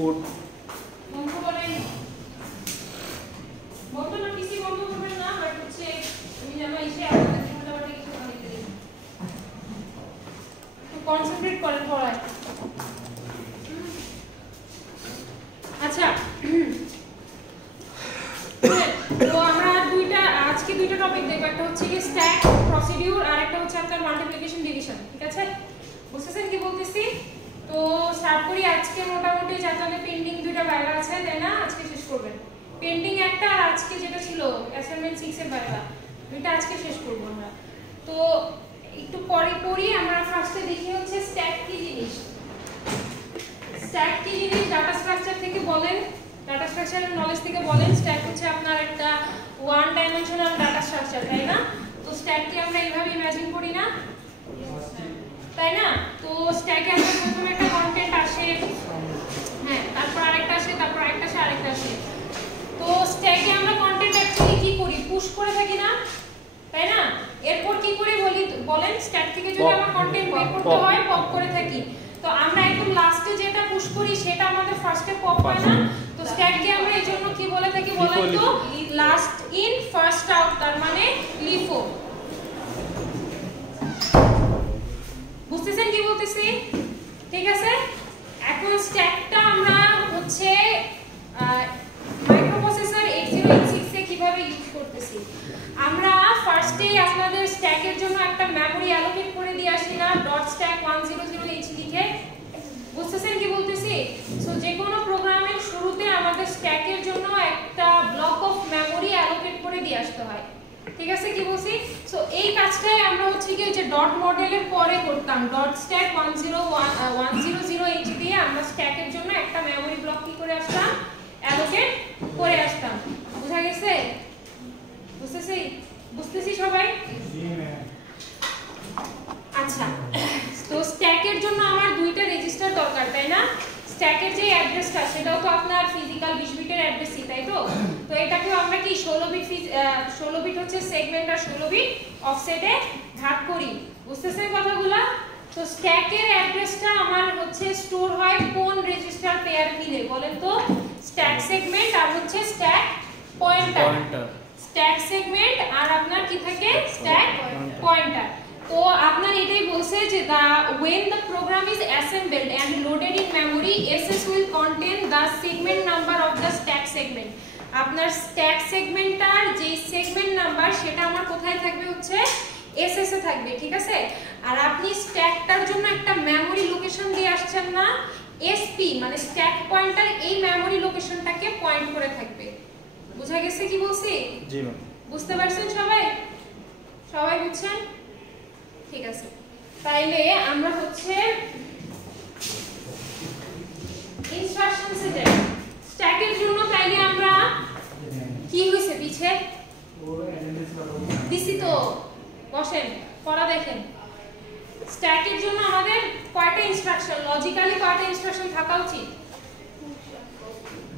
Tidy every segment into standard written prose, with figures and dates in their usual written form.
Code বন্ধ করেন, বন্ধ না পিসি বন্ধ করবেন না, বাট হচ্ছে আমি যেন এসে আপনাদের মোটামুটি কিছু বানাইতে দিই, একটু কনসেন্ট্রেট করেন পড়ায়। আচ্ছা, তো আমরা আজকে দুইটা টপিক দেখব, একটা হচ্ছে কি স্ট্যাক প্রসিডিউর আর একটা হচ্ছে আপনার মাল্টিপ্লিকেশন ডিভিশন। ঠিক আছে, বুঝতেছেন কি বলতেছি? তো স্টার্ট করি। আজকে মোটামুটি যাতে পেন্ডিং দুইটা বাইরে আছে, তাই না? আজকে শেষ করবেন পেন্ডিং একটা, আর আজকে যেটা ছিল অ্যাসাইনমেন্ট 6 এর বাইরে দুইটা আজকে শেষ করব আমরা। তো একটু পরে পড়ি। আমরা ফার্স্টে দেখি হচ্ছে স্ট্যাক কি জিনিস। স্ট্যাক কি জিনিস ডাটা স্ট্রাকচার থেকে বলেন, ডাটা স্ট্রাকচারের নলেজ থেকে বলেন। স্ট্যাক হচ্ছে আপনার একটা ওয়ান ডাইমেনশনাল ডাটা স্ট্রাকচার, তাই না? তো স্ট্যাককে আমরা এইভাবে ইমাজিন করি না, তাই না? তো স্ট্যাকে আমরা প্রথমে একটা কন্টেন্ট আসে, হ্যাঁ, তারপর আরেকটা আসে, তারপর আরেকটা আসে, আরেকটা আসে। তো স্ট্যাকে আমরা কন্টেন্ট অ্যাকচুয়ালি কি করি? পুশ করে থাকি না, তাই না? এরপর কি করি বলেন? স্ট্যাক থেকে যদি আমরা কন্টেন্ট বের করতে হয়, পপ করে থাকি। তো আমরা একদম লাস্টে যেটা পুশ করি সেটা আমাদের ফার্স্টে পপ হয় না। তো স্ট্যাককে আমরা এই জন্য কি বলে থাকি বলেন তো? লাস্ট ইন ফার্স্ট আউট, তার মানে লিফো। বুঝতেছেন কি বলতেছি? ঠিক আছে, এখন স্ট্যাকটা আমরা হচ্ছে মাইক্রোপ্রসেসর 8086 এ কিভাবে ইউজ করতেছি। আমরা ফার্স্টে আপনাদের স্ট্যাকের জন্য একটা মেমরি অ্যালোকেট করে দিয়ে আসি না, .stack100h লিখে। বুঝতেছেন কি বলতেছি? সো যে কোনো প্রোগ্রামের শুরুতে আমাদের স্ট্যাকের জন্য একটা ব্লক অফ মেমরি অ্যালোকেট করে দিয়ে আসতে হয়। ঠিক আছে কি বলছি? সো এই কাজটাই আমরা হচ্ছে কি যে ডট মডেলের পরে করতাম। .stack100h দিয়ে আমরা স্ট্যাকের জন্য একটা মেমরি ব্লক কি করে আসতাম? অ্যালোকেট করে আসতাম। বুঝা গেছে? বুঝতেছি সবাই? আচ্ছা, তো স্ট্যাকের জন্য আমার দুইটা রেজিস্টার দরকার, তাই না? স্ট্যাকের যে অ্যাড্রেসটা সেটাও তো আপনার ফিজিক্যাল 20 বিটের অ্যাড্রেসই, তাই তো? তো এটাকেও আমরা কি 16 বিট হচ্ছে সেগমেন্ট আর 16 বিট অফসেটে ভাগ করি। বুঝতেছেন কথাগুলা? তো স্ট্যাকের অ্যাড্রেসটা আমার হচ্ছে স্টোর হয় কোন রেজিস্টার পেয়ার মিলে বলেন তো? স্ট্যাক সেগমেন্ট আর হচ্ছে স্ট্যাক পয়েন্টার। স্ট্যাক সেগমেন্ট আর আপনার কি থাকে? Stack pointer. তো আপনার এটাই বলছে যে when the program is assembled and loaded in memory, SS will contain the segment number of the stack segment. আপনার স্ট্যাক সেগমেন্টটার যে সেগমেন্ট নাম্বার সেটা আমার কোথায় থাকবে? হচ্ছে SS এ থাকবে, ঠিক আছে? আর আপনি স্ট্যাকটার জন্য একটা মেমরি লোকেশন দিয়ে আসছেন না, SP মানে স্ট্যাক পয়েন্টার এই মেমরি লোকেশনটাকে পয়েন্ট করে থাকবে। বুঝা গেছে কি বলছি? জি ম্যাম। বুঝতে পারছেন সবাই? সবাই বুঝছেন? ঠিক আছে, তাইলে আমরা হচ্ছে ইনস্ট্রাকশন সেটে স্ট্যাকের জন্য তাইলে আমরা কি হইছে পিছে দিছি তো, বসেন পড়া দেখেন। স্ট্যাকের জন্য আমাদের কয়টা ইনস্ট্রাকশন, লজিক্যালি কয়টা ইনস্ট্রাকশন থাকা উচিত?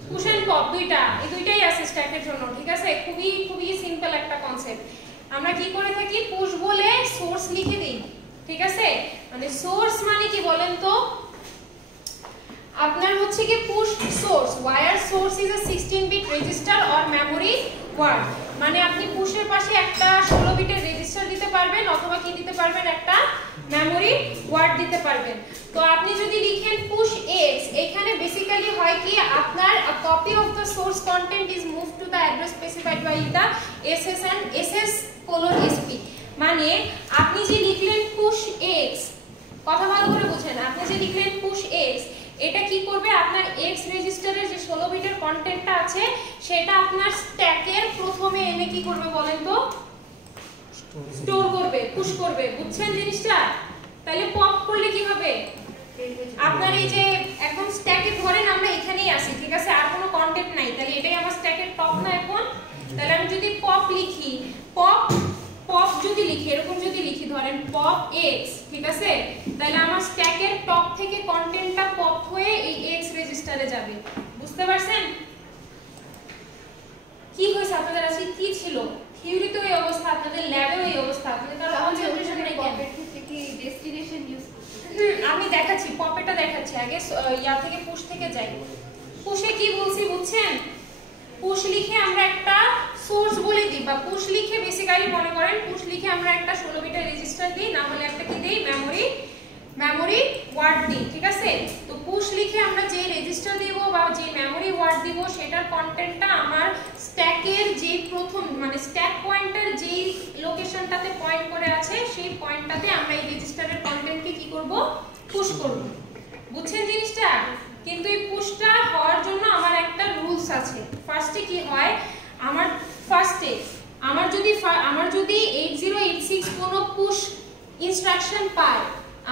পুশ এন্ড পপ দুইটা, এই দুইটাই আছে স্ট্যাকের জন্য, ঠিক আছে? খুবই খুবই সিম্পল একটা কনসেপ্ট। আমরা কি করে থাকি? পুশ বলে সোর্স লিখে দেই, ঠিক আছে? মানে সোর্স মানে কি বলেন তো? আপনার হচ্ছে কি push source, where source is a 16 bit register or memory word. মানে আপনি পুশের পাশে একটা 16 বিটের রেজিস্টার দিতে পারবেন অথবা কি দিতে পারবেন? একটা মেমরি ওয়ার্ড দিতে পারবেন। তো আপনি যদি লিখেন পুশ x, এখানে বেসিক্যালি হয় কি আপনার a copy of the source content is moved to the address specified by the SS and SS:SP। মানে আপনি যে লিখলেন পুশ x, কথা ভালো করে বুঝেন, আপনি যে লিখলেন পুশ x, এটা কি করবে? আপনার x রেজিস্টারে যে 16 বিটের কন্টেন্টটা আছে সেটা আপনার স্ট্যাকের প্রথমে এনে কি করবে বলেন তো? স্টোর করবে, পুশ করবে। বুঝছেন জিনিসটা? তাহলে পপ করলে কি হবে? আপনার এই যে একদম স্ট্যাকে ধরেন আমরা এখানেই আছি, ঠিক আছে? আর কোনো কন্টেন্ট নাই, তাহলে এটাই আমার স্ট্যাকের টপ না এখন? তাহলে আমি যদি পপ লিখি, পপ যদি লিখি, এরকম যদি লিখি ধরেন পপ x, ঠিক আছে? তাহলে আমার স্ট্যাকের টপ থেকে কন্টেন্টটা পপ হয়ে এই x রেজিস্টারে যাবে। বুঝতে পারছেন কি হইছে? আপনাদের আজকে কি ছিল? থিওরি তো এই অবস্থা, আপনাদের ল্যাবেও এই অবস্থা, আপনাদের কারো কনসেন্ট্রেশন নেই। পপের ক্ষেত্রে কি ডেস্টিনেশন ইউজ করতে? আমি দেখাচ্ছি, পপেটা দেখাচ্ছি। আগে ইয়া থেকে পুশ থেকে যাই। পুশে কি বলছি বুঝছেন? পুশ লিখে আমরা একটা সোর্স বলে দিই, বা পুশ লিখে বেসিক্যালি মনে করেন পুশ লিখে আমরা একটা 16 বিটের রেজিস্টার দিই, না হলে একটা কি দেই, মেমোরি ওয়ার্ড দিই, ঠিক আছে? তো পুশ লিখে আমরা যে রেজিস্টার দেব বা যে মেমোরি ওয়ার্ড দিব সেটার কন্টেন্টটা আমার স্ট্যাকের যে প্রথম মানে স্ট্যাক পয়েন্টার যেই লোকেশনটাতে পয়েন্ট করে আছে সেই পয়েন্টটাতে আমরা এই রেজিস্টারের কন্টেন্টকে কি করব, পুশ করব। বুঝছেন জিনিসটা? কিন্তু এই পুশটা হওয়ার জন্য আমার একটা রুলস আছে। ফার্স্টে কি হয়, আমার যদি 8086 কোনো পুশ ইনস্ট্রাকশন পায়,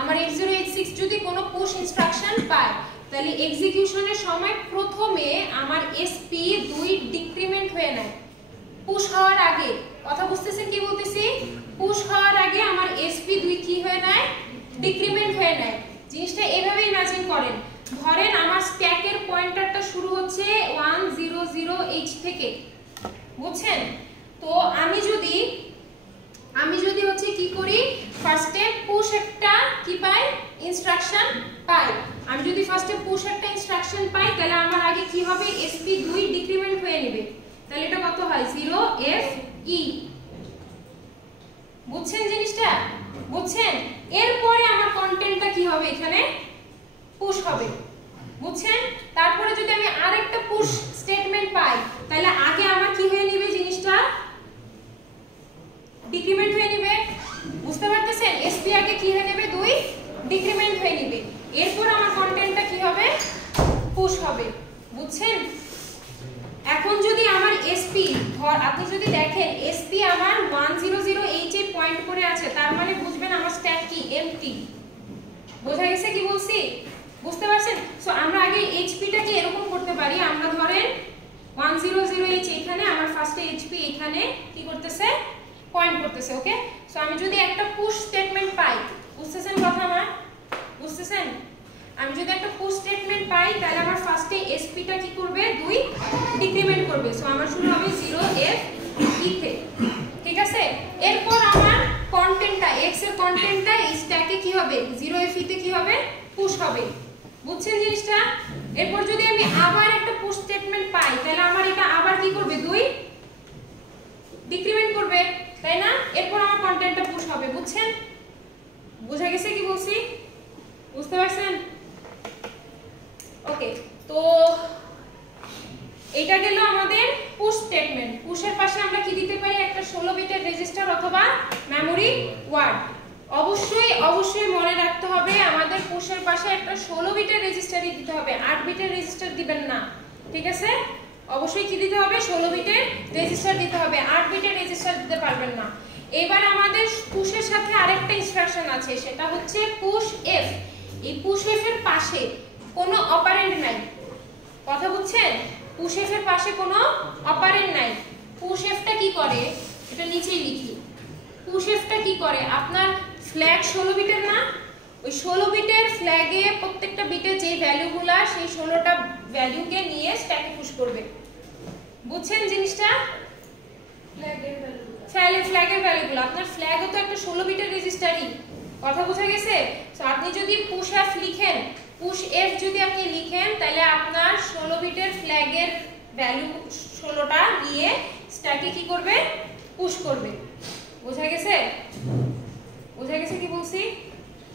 আমার 8086 যদি কোনো পুশ ইনস্ট্রাকশন পায়, তাহলে এক্সিকিউশনের সময় প্রথমে আমার এসপি 2 ডিক্রিমেন্ট হয়ে নেয় পুশ হওয়ার আগে। কথা বুঝতেছেন কি বলতেছি? পুশ হওয়ার আগে আমার এসপি 2 কি হয়ে নেয়, ডিক্রিমেন্ট হয়ে নেয়। জিনিসটা এভাবে ইমাজিন করেন, ধরেন আমার স্ট্যাকের পয়েন্টারটা শুরু হচ্ছে 100H থেকে, বুঝছেন? তো আমি যদি হচ্ছে কি করি, ফার্স্টে পুশ একটা কি পাই, ইনস্ট্রাকশন পাই। আমি যদি ফার্স্টে পুশ একটা ইনস্ট্রাকশন পাই, তাহলে আমার আগে কি হবে, এসপি 2 ডিক্রিমেন্ট হয়ে নেবে। তাহলে এটা কত হয়, 0FE। বুঝছেন জিনিসটা? বুঝছেন? এরপরে আমার কন্টেন্টটা কি হবে, এখানে পুশ হবে। বুঝছেন? তারপরে যদি আমি আরেকটা পুশ স্টেটমেন্ট পাই, তাহলে আগে আমার কি হয়ে নেবে, জিনিসটা ডিক্রিমেন্ট হয়ে নেবে। বুঝতে পারতেছেন? এসপি আগে কি হয়ে নেবে, 2 ডিক্রিমেন্ট হয়ে নেবে। এরপর আমার কন্টেন্টটা কি হবে, পুশ হবে। বুঝছেন? এখন যদি আমার এসপি আপনি যদি দেখেন এসপি আমার 100H এ পয়েন্ট করে আছে, তার মানে বুঝবেন আমার স্ট্যাক কি, এমটি। বোঝা গেছে কি বলছি? বুঝতে পারছেন? সো আমরা আগে এইচপিটাকে এরকম করতে পারি, আমরা ধরেন 100H এখানে, আমার ফার্স্টে এইচপি এখানে কি করতেছে, পয়েন্ট করতেছে। ওকে, সো আমি যদি একটা পুশ স্টেটমেন্ট পাই, বুঝতেছেন কথা আমার? বুঝতেছেন? আমি যদি একটা পুশ স্টেটমেন্ট পাই, তাহলে আমার ফার্স্টে এসপিটা কি করবে, 2 ডিক্রিমেন্ট করবে। সো আমার শুরু হবে 0FE তে, ঠিক আছে? এরপর আমার কন্টেন্টটা x এর কন্টেন্টটা এই স্ট্যাকে কি হবে, 0FE তে কি হবে, পুশ হবে। বুঝছেন জিনিসটা? এরপর যদি আমি আবার একটা পুশ স্টেটমেন্ট পাই, তাহলে আমার এটা আবার কি করবে, 2 ডিক্রিমেন্ট করবে, তাই না? এরপর আমার কন্টেন্টটা পুশ হবে। বুঝছেন? বোঝা গেছে কি বলছি? বুঝতে পারছেন? ওকে, তো এটা গেল আমাদের পুশ স্টেটমেন্ট। পুশের পাশে আমরা কি দিতে পারি, একটা 16 বিটের রেজিস্টার অথবা মেমোরি ওয়ার্ড। অবশ্যই মনে রাখতে হবে আমাদের পুশের পাশে একটা 16 বিটের রেজিস্টারই দিতে হবে, 8 বিটের রেজিস্টার দিবেন না, ঠিক আছে? অবশ্যই কি দিতে হবে, 16 বিটের রেজিস্টার দিতে হবে, 8 বিটের রেজিস্টার দিতে পারবেন না। এবার আমাদের পুশের সাথে আরেকটা ইনস্ট্রাকশন আছে, সেটা হচ্ছে পুশ এফ। এই পুশ এফ এর পাশে কোনো অপারেন্ড নাই। কথা বুঝছেন? পুশ এফ এর পাশে কোনো অপারেন্ড নাই। পুশ এফটা কি করে, এটা নিচেই লিখি। পুশ এফটা কি করে, আপনার ফ্ল্যাগ 16 বিটের না, ওই 16 বিটের ফ্ল্যাগে প্রত্যেকটা বিটে যে ভ্যালুগুলা, সেই 16টা ভ্যালুকে নিয়ে স্ট্যাকে পুশ করবে। বুঝছেন জিনিসটা? ফ্ল্যাগের ভ্যালুগুলো, আপনার ফ্ল্যাগও তো একটা 16 বিটের রেজিস্টারই। কথা বোঝা গেছে? সো আপনি যদি পুশ এফ লিখেন, পুশ এফ যদি আপনি লিখেন, তাহলে আপনার 16 বিটের ফ্ল্যাগের ভ্যালু 16টা নিয়ে স্ট্যাকে কি করবে, পুশ করবে। বোঝা গেছে? বোঝা গেছে কি বলছি?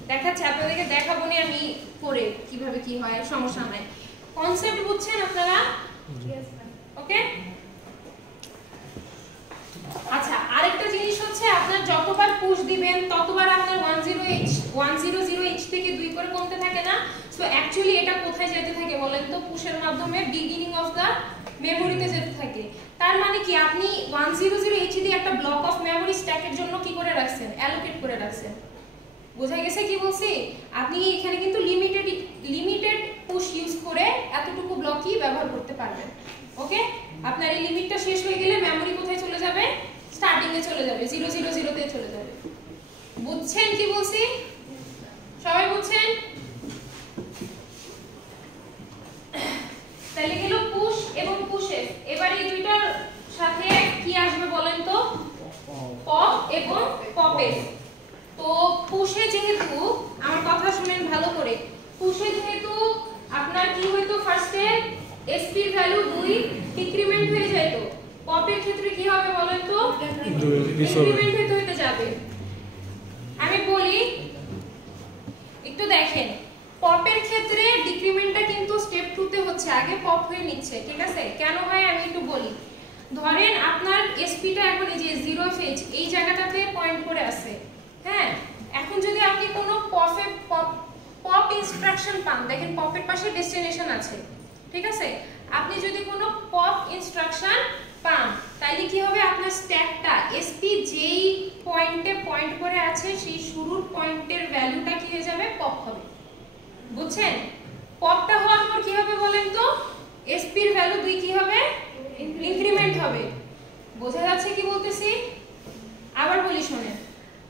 দেখাচ্ছি, আপনাদেরকে দেখাবো না আমি করে কিভাবে কি হয়, সমস্যা নাই। কনসেপ্ট বুঝছেন আপনারা? ওকে, আচ্ছা, আরেকটা জিনিস হচ্ছে আপনার যতবার পুশ দিবেন ততবার আপনার 100H থেকে 2 করে কমতে থাকে না? সো অ্যাকচুয়ালি এটা কোথায় যেতে থাকে বলেন তো? পুশের মাধ্যমে বিগিনিং অফ দা মেমোরিতে যেতে থাকে। তার মানে কি, আপনি 100H দিয়ে একটা ব্লক অফ মেমোরি স্ট্যাকের জন্য কি করে রাখছেন, অ্যালোকেট করে রাখছেন। বোঝা গেছে কি বলছি? আপনি এখানে কিন্তু লিমিটেড পুশ ইউজ করে এতটুকু ব্লকই ব্যবহার করতে পারবেন। ওকে, আপনার এই লিমিটটা শেষ হয়ে গেলে মেমোরি কোথায় চলে যাবে, স্টার্টিং এ চলে যাবে, 000 তে চলে যাবে। বুঝছেন কি বলছি? সবাই বুঝছেন? তাহলে গেল পুশ এবং পুশেস। এবার এই দুইটার সাথে কি আসবে বলেন তো, পপ এবং পপেস। তো পুশে যেহেতু, আমার কথা শুনেন ভালো করে, পুশে যেহেতু আপনার কি হইতো, ফার্স্টে SP এর ভ্যালু 2 ডিক্রিমেন্ট হয়ে যায়, তো পপের ক্ষেত্রে কি হবে বলেন তো? ডিক্রিমেন্ট হতে যাবে। আমি বলি একটু দেখেন, পপের ক্ষেত্রে ডিক্রিমেন্টটা কিন্তু স্টেপ 2 তে হচ্ছে, আগে পপ হয়ে নিচ্ছে, ঠিক আছে? কেন হয় আমি একটু বলি। ধরেন আপনার এসপিটা এখন এই যে 0FH এই জায়গাটাতে পয়েন্ট করে আছে, হ্যাঁ? এখন যদি আপনি কোনো পপ ইনস্ট্রাকশন পান, দেখেন পপের পাশে ডেস্টিনেশন আছে, ঠিক আছে? আপনি যদি কোনো পপ ইনস্ট্রাকশন পান, তাহলে কি হবে? আপনার স্ট্যাকটা এসপি যেই পয়েন্টে পয়েন্ট করে আছে সেই শুরুর পয়েন্টের ভ্যালুটা কি হয়ে যাবে? পপ হবে। বুঝছেন? পপটা হওয়ার পর কি হবে বলেন তো? এসপি এর ভ্যালু 2 কি হবে? ইনক্রিমেন্ট হবে। বোঝা যাচ্ছে কি বলতেছি? আবার বলি শুনেন,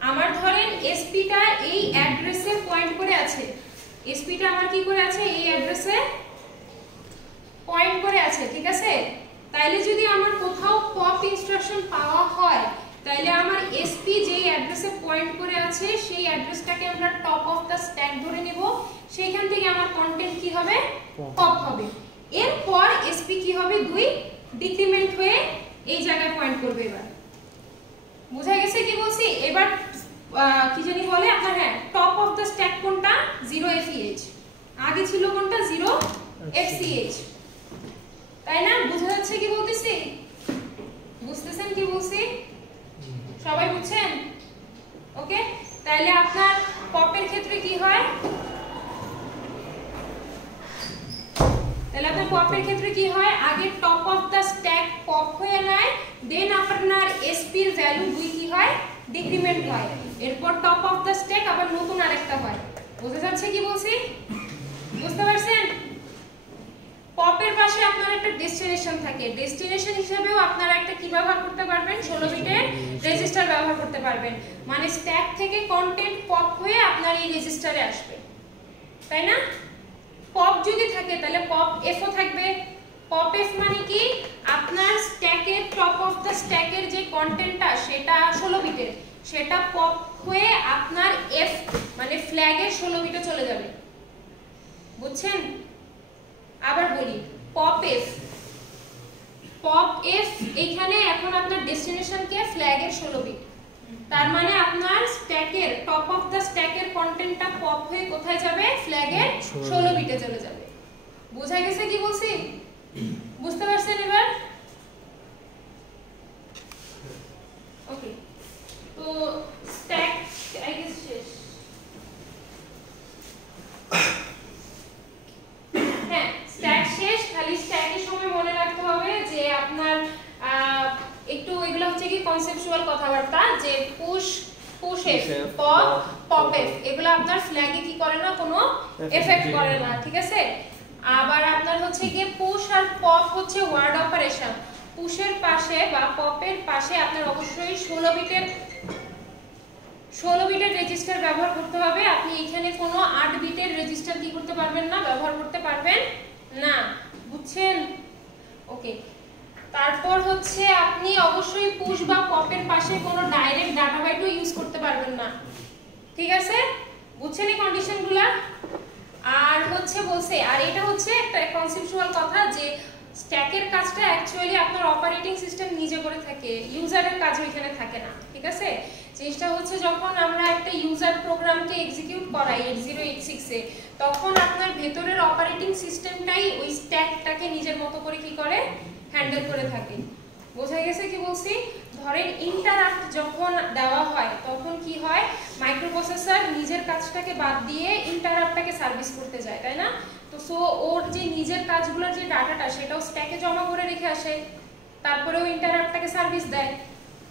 আমার ধরেন এসপিটা এই অ্যাড্রেসে পয়েন্ট করে আছে, এসপিটা আমার কি করে আছে? এই অ্যাড্রেসে পয়েন্ট করে আছে, ঠিক আছে? তাইলে যদি আমার কোথাও পপ ইনস্ট্রাকশন পাওয়া হয়, তাইলে আমার এসপি যেই অ্যাড্রেসে পয়েন্ট করে আছে সেই অ্যাড্রেসটাকে আমরা টপ অফ দা স্ট্যাক ধরে নিব, সেইখান থেকে আমার কন্টেন্ট কি হবে? পপ হবে। এরপর এসপি কি হবে? 2 ডিক্রিমেন্ট হয়ে এই জায়গায় পয়েন্ট করবে। এবার বুঝা গেছে কি বলছি? এবার কি জানি বলে আপনার, হ্যাঁ, টপ অফ দা স্ট্যাক কোনটা? 0FEH। আগে ছিল কোনটা? 0FCH, তাই না? বুঝা যাচ্ছে কি বলতেছি? বুঝতেছেন কি বলছি? সবাই বুঝছেন? ওকে, তাহলে আপনার পপের ক্ষেত্রে কি হয়? তাহলে আপনার পপের ক্ষেত্রে কি হয়? আগে top of the stack pop হয়ে নেয়, দেন আপনার এসপি এর ভ্যালু 2 কি হয়? ডিক্রিমেন্ট হয়। এরপর টপ অফ দা স্ট্যাক আবার নতুন আরেকটা হয়। বুঝা যাচ্ছে কি বলছি? বুঝতে পারছেন? পপের পাশে আপনার একটা ডেস্টিনেশন থাকে, ডেস্টিনেশন হিসেবেও আপনারা একটা কি ব্যবহার করতে পারবেন? 16 বিটের রেজিস্টার ব্যবহার করতে পারবেন। মানে স্ট্যাক থেকে কন্টেন্ট পপ হয়ে আপনার এই রেজিস্টারে আসবে, তাই না? পপ যদি থাকে তাহলে পপ এফও থাকবে। পপ এফ মানে কি? আপনার স্ট্যাকের টপ অফ দা স্ট্যাকের যে কন্টেন্টটা সেটা 16 বিটের, সেটা পপ হয়ে আপনার এফ মানে ফ্ল্যাগের 16 বিটে চলে যাবে। বুঝছেন? আবার বলি, পপ এফ এখানে এখন আপনার ডেস্টিনেশনকে ফ্ল্যাগের 16 বিট, তার মানে আপনার স্ট্যাকের টপ অফ দা স্ট্যাকের কন্টেন্টটা পপ হয়ে কোথায় যাবে? ফ্ল্যাগের 16 বিটে চলে যাবে। বুঝা গেছে কি বলছি? বুঝতে পারছেন এবার? ওকে, তো স্ট্যাক আই গেস শেষ। হ্যাঁ, স্ট্যাক শেষ। খালি স্ট্যাকের সময় মনে রাখতে হবে যে আপনার একটু এগুলো হচ্ছে কি কনসেপচুয়াল কথাবার্তা, যে পুশ এফ, পপ এফ এগুলো আপনার ফ্ল্যাগে কি করে না? কোনো এফেক্ট করে না, ঠিক আছে? আবার আপনার হচ্ছে কি পুশ আর পপ হচ্ছে ওয়ার্ড অপারেশন। পুশের পাশে বা পপের পাশে আপনার অবশ্যই 16 বিটের রেজিস্টার ব্যবহার করতে হবে। আপনি এখানে কোনো 8 বিটের রেজিস্টার কি করতে পারবেন না? ব্যবহার করতে পারবেন না। বুঝছেন? ওকে, তারপর হচ্ছে আপনি অবশ্যই পুশ বা পপের পাশে কোনো ডাইরেক্ট ডাটা বাইটও ইউজ করতে পারবেন না, ঠিক আছে? বুঝছেন এই কন্ডিশনগুলো? আর হচ্ছে বলছে, আর এটা হচ্ছে একটা কনসেপচুয়াল কথা যে স্ট্যাকের কাজটা অ্যাকচুয়ালি আপনার অপারেটিং সিস্টেম নিজে করে থাকে, ইউজারের কাজ ওইখানে থাকে না, ঠিক আছে? জিনিসটা হচ্ছে যখন আমরা একটা ইউজার প্রোগ্রামকে এক্সিকিউট করাই 8086 এ, তখন আপনার ভেতরের অপারেটিং সিস্টেমটাই ওই স্ট্যাকটাকে নিজের মতো করে কি করে? হ্যান্ডেল করে থাকে। বোঝা গেছে কি বলছি? ধরেন ইন্টারাপ্ট যখন দেওয়া হয় তখন কি হয়? মাইক্রোপ্রসেসর নিজের কাজটাকে বাদ দিয়ে ইন্টারাপ্টটাকে সার্ভিস করতে যায়, তাই না? তো সো ওর যে নিজের কাজগুলোর যে ডাটাটা সেটাও স্ট্যাকে জমা করে রেখে আসে, তারপরে ও ইন্টারাপ্টটাকে সার্ভিস দেয়,